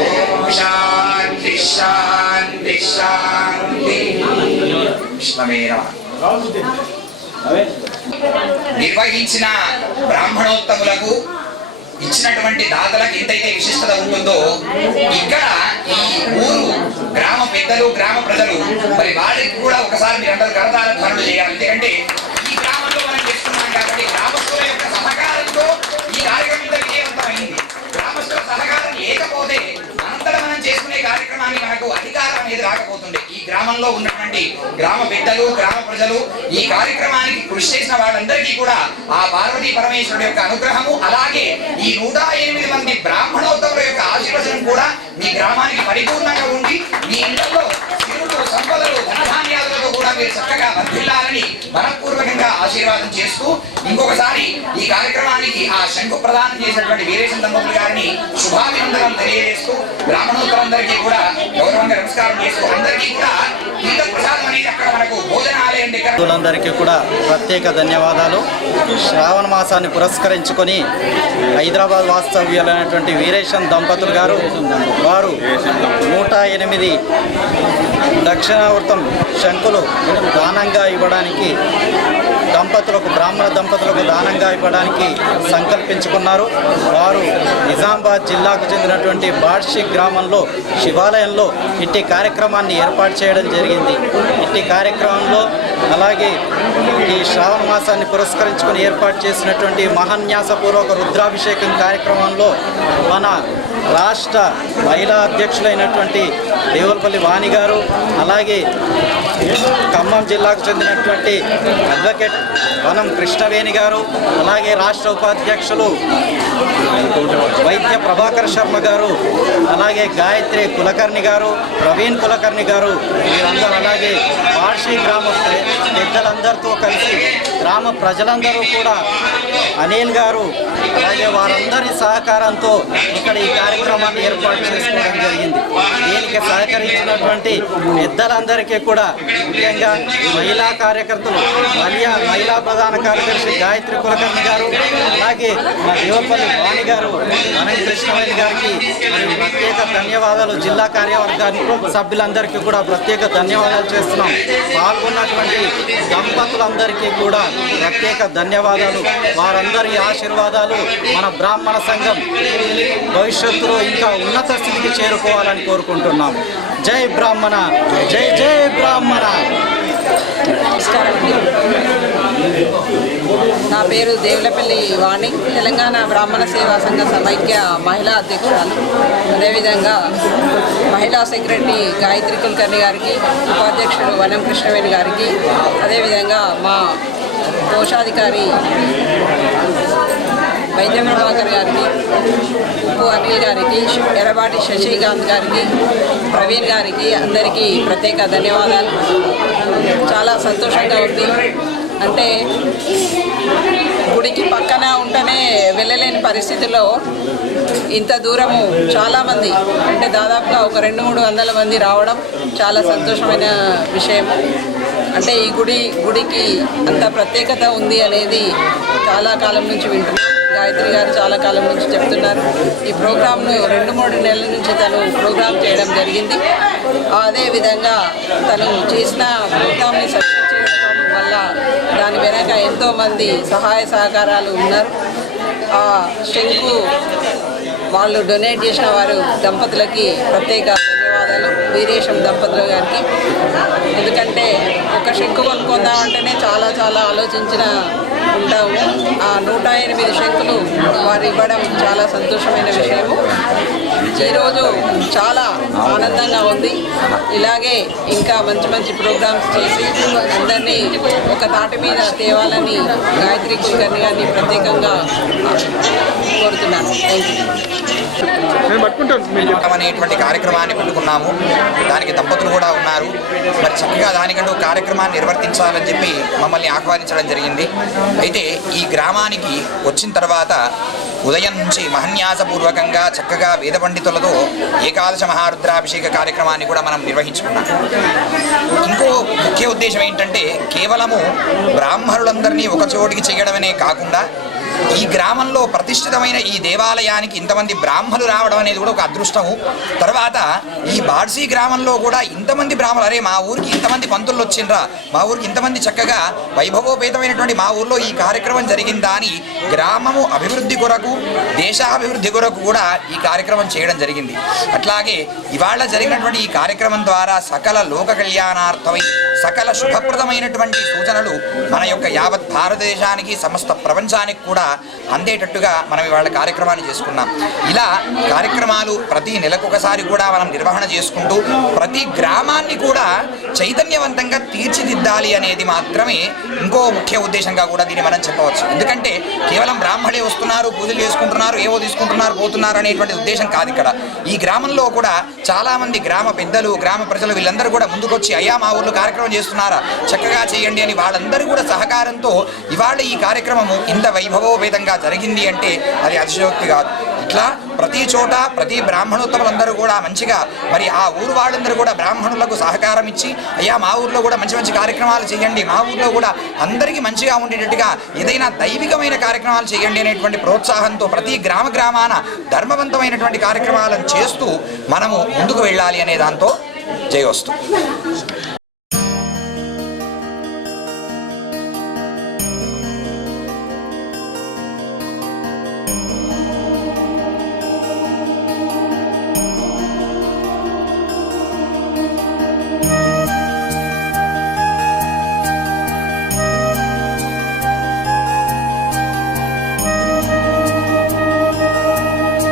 ఓం శాంతి శాంతి శాంతి విష్ణవే నమః. నిర్వహించిన బ్రాహ్మణోత్తములకు ఇచ్చినటువంటి దాతలకు ఎంతైతే విశిష్టత ఉంటుందో ఇక్కడ ఈ ఊరు గ్రామ పెద్దలు గ్రామ ప్రజలు మరి వారికి కూడా ఒకసారి మీరందరూ కరతాళ ధ్వనులు చేయాలి. ఎందుకంటే ఈ గ్రామంలో మనం చేస్తున్నాం కాబట్టి గ్రామస్తుల యొక్క సహకారంతో ఈ కార్యక్రమం ఇంత విజయవంతమైంది. గ్రామస్తుల సహకారం లేకపోతే అనంతరం మనం చేసుకునే కార్యక్రమాన్ని మనకు అధికారం అనేది రాకపోతుండే. ఈ గ్రామంలో ఉన్నటువంటి గ్రామ పెద్దలు గ్రామ ప్రజలు ఈ కార్యక్రమానికి కృషి చేసిన వాళ్ళందరికీ కూడా ఆ పార్వతీ పరమేశ్వరుడు యొక్క అనుగ్రహము అలాగే ఈ 108 మంది బ్రాహ్మణోత్తముల యొక్క ఆశీర్వచనం కూడా మీ గ్రామానికి పరిపూర్ణంగా ఉండి మీ ఇళ్లలో సిరులు సంపదలు ధనధాన్యాలతో కూడా మీరు చక్కగా వర్ధిల్లాలని మనపూర్వకంగా ఆశీర్వాదం చేస్తూ ఇంకొకసారి ఈ కార్యక్రమానికి ఆ శంకు ప్రదానం చేసినటువంటి వీరేశం దంపతులు గారిని శుభాభినందనలు తెలియజేస్తూ బ్రాహ్మణోత్తరందరికీ కూడా గౌరవంగా నమస్కారం చేస్తూ అందరికీ కూడా తీర్థ ప్రసాదం అనేది అక్కడ మనకు భోజనాలయం దగ్గర అందరికీ కూడా ప్రత్యేక ధన్యవాదాలు. శ్రావణ మాసాన్ని పురస్కరించుకొని హైదరాబాద్ వాస్తవ్యులైనటువంటి వీరేశం దంపతులు గారు వారు 108 దక్షిణావృతం శంకులు దానంగా ఇవ్వడానికి బ్రాహ్మణ దంపతులకు దానంగా ఇవ్వడానికి సంకల్పించుకున్నారు. వారు నిజామాబాద్ జిల్లాకు చెందినటువంటి బాడ్షి గ్రామంలో శివాలయంలో ఇట్టి కార్యక్రమాన్ని ఏర్పాటు చేయడం జరిగింది. ఇట్టి కార్యక్రమంలో అలాగే ఈ శ్రావణ మాసాన్ని పురస్కరించుకొని ఏర్పాటు చేసినటువంటి మహాన్యాసపూర్వక రుద్రాభిషేకం కార్యక్రమంలో మన రాష్ట్ర మహిళా అధ్యక్షులైనటువంటి దేవులపల్లి వాణి గారు అలాగే ఖమ్మం జిల్లాకు చెందినటువంటి అడ్వకేట్ వనం కృష్ణవేణి గారు అలాగే రాష్ట్ర ఉపాధ్యక్షులు వైద్య ప్రభాకర్ శర్మ గారు అలాగే గాయత్రి కులకర్ణి గారు ప్రవీణ్ కులకర్ణి గారు వీరందరూ అలాగే వార్షి గ్రామ పెద్దలందరితో కలిసి గ్రామ ప్రజలందరూ కూడా అనిల్ గారు అలాగే వారందరి సహకారంతో ఇక్కడ ఈ కార్యక్రమాన్ని ఏర్పాటు చేసుకోవడం జరిగింది. దీనికి సహకరించినటువంటి పెద్దలందరికీ కూడా ముఖ్యంగా మహిళా కార్యకర్తలు మహిళా ప్రధాన కార్యదర్శి గాయత్రి కులకర్ణి గారు అలాగే మా దేవపల్లి వాణి గారు అనంత కృష్ణవేణి గారికి ప్రత్యేక ధన్యవాదాలు. జిల్లా కార్యవర్గాన్ని సభ్యులందరికీ కూడా ప్రత్యేక ధన్యవాదాలు చేస్తున్నాం. పాల్గొన్నటువంటి దంపతులందరికీ కూడా ప్రత్యేక ధన్యవాదాలు. వారందరి ఆశీర్వాదాలు మన బ్రాహ్మణ సంఘం భవిష్యత్తులో ఇంకా ఉన్నత స్థితికి చేరుకోవాలని కోరుకుంటున్నాం. జై బ్రాహ్మణ, జై జై బ్రాహ్మణ. నా పేరు దేవులపల్లి వాణి, తెలంగాణ బ్రాహ్మణ సేవా సంఘ సమైక్య మహిళా అధ్యక్షురాలు. అదేవిధంగా మహిళా సెక్రటరీ గాయత్రి కులకర్ణి గారికి, ఉపాధ్యక్షుడు వనం కృష్ణవేణి గారికి, అదేవిధంగా మా కోశాధికారి వైద్య ప్రభాకర్ గారికి, ఉప్పు అనిల్ గారికి, ఎర్రబాటి శశికాంత్ గారికి, ప్రవీణ్ గారికి అందరికీ ప్రత్యేక ధన్యవాదాలు. చాలా సంతోషంగా ఉంది. అంటే గుడికి పక్కన ఉంటేనే వెళ్ళలేని పరిస్థితుల్లో ఇంత దూరము చాలామంది అంటే దాదాపుగా ఒక 200-300 మంది రావడం చాలా సంతోషమైన విషయం. అంటే ఈ గుడికి అంత ప్రత్యేకత ఉంది అనేది చాలా కాలం నుంచి వింటున్నాం. గాయత్రి గారు చాలా కాలం నుంచి చెప్తున్నారు. ఈ ప్రోగ్రాంను 2-3 నెలల నుంచి తను ప్రోగ్రాం చేయడం జరిగింది. అదేవిధంగా తను చేసిన ప్రోగ్రాంని సక్సెస్ చేయడం వల్ల దాని వెనక ఎంతోమంది సహాయ సహకారాలు ఉన్నారు. ఆ శంకు వాళ్ళు డొనేట్ చేసిన వారు దంపతులకి ప్రత్యేక ధన్యవాదాలు, వీరేశం దంపతుల గారికి. ఎందుకంటే ఒక శంకు కొనుక్కుందామంటేనే చాలా చాలా ఆలోచించిన ఉంటాము. ఆ 108 శంకులు వారు ఇవ్వడం చాలా సంతోషమైన విషయము. ఈరోజు చాలా ఆనందంగా ఉంది. ఇలాగే ఇంకా మంచి మంచి ప్రోగ్రామ్స్ చేసి అందరినీ ఒక తాటి మీద తేవాలని గాయత్రి కుల్కర్ణి గారిని ప్రత్యేకంగా కోరుతున్నాను. అనేటువంటి కార్యక్రమాన్ని పెట్టుకున్నాము. దానికి దంపతులు కూడా ఉన్నారు. మరి చక్కగా దానికంటూ కార్యక్రమాన్ని నిర్వర్తించాలని చెప్పి మమ్మల్ని ఆహ్వానించడం జరిగింది. అయితే ఈ గ్రామానికి వచ్చిన తర్వాత ఉదయం నుంచి మహన్యాసపూర్వకంగా చక్కగా వేద పండితులతో ఏకాదశ మహారుద్రాభిషేక కార్యక్రమాన్ని కూడా మనం నిర్వహించుకున్నాం. ఇంకో ముఖ్య ఉద్దేశం ఏంటంటే కేవలము బ్రాహ్మణులందరినీ ఒక చోటికి చేయడమనే కాకుండా ఈ గ్రామంలో ప్రతిష్ఠితమైన ఈ దేవాలయానికి ఇంతమంది బ్రాహ్మణులు రావడం అనేది కూడా ఒక అదృష్టము. తర్వాత ఈ బాడ్సీ గ్రామంలో కూడా ఇంతమంది బ్రాహ్మణులు, అరే మా ఊరికి ఇంతమంది పంతులు వచ్చిండ్రా, మా ఊరికి ఇంతమంది చక్కగా వైభవోపేతమైనటువంటి మా ఊర్లో ఈ కార్యక్రమం జరిగిందా అని గ్రామము అభివృద్ధి కొరకు, దేశాభివృద్ధి కొరకు కూడా ఈ కార్యక్రమం చేయడం జరిగింది. అట్లాగే ఇవాళ జరిగినటువంటి ఈ కార్యక్రమం ద్వారా సకల లోక కళ్యాణార్థమై సకల శుభప్రదమైనటువంటి సూచనలు మన యొక్క యావత్ భారతదేశానికి, సమస్త ప్రపంచానికి కూడా అందేటట్టుగా మనం ఇవాళ కార్యక్రమాన్ని చేసుకున్నాం. ఇలా కార్యక్రమాలు ప్రతి నెలకొకసారి కూడా మనం నిర్వహణ చేసుకుంటూ ప్రతి గ్రామాన్ని కూడా చైతన్యవంతంగా తీర్చిదిద్దాలి అనేది మాత్రమే ఇంకో ముఖ్య ఉద్దేశంగా కూడా దీన్ని మనం చెప్పవచ్చు. ఎందుకంటే కేవలం బ్రాహ్మణులే వస్తున్నారు, పూజలు చేసుకుంటున్నారు, ఏవో తీసుకుంటున్నారు, పోతున్నారు అనేటువంటి ఉద్దేశం కాదు. ఇక్కడ ఈ గ్రామంలో కూడా చాలామంది గ్రామ పెద్దలు, గ్రామ ప్రజలు వీళ్ళందరూ కూడా ముందుకొచ్చి అయ్యా మా ఊర్లో కార్యక్రమం చేస్తున్నారా, చక్కగా చేయండి అని వాళ్ళందరూ కూడా సహకారంతో ఇవాళ ఈ కార్యక్రమము ఇంత వైభవోపేతంగా జరిగింది అంటే అది అతిశయోక్తి కాదు. ఇట్లా ప్రతి చోట ప్రతి బ్రాహ్మణోత్తములందరూ కూడా మంచిగా మరి ఆ ఊరు వాళ్ళందరూ కూడా బ్రాహ్మణులకు సహకారం ఇచ్చి అయ్యా మా ఊర్లో కూడా మంచి మంచి కార్యక్రమాలు చేయండి, మా ఊర్లో కూడా అందరికీ మంచిగా ఉండేటట్టుగా ఏదైనా దైవికమైన కార్యక్రమాలు చేయండి అనేటువంటి ప్రోత్సాహంతో ప్రతి గ్రామాన ధర్మవంతమైనటువంటి కార్యక్రమాలను చేస్తూ మనము ముందుకు వెళ్ళాలి అనే దాంతో జయోస్తు.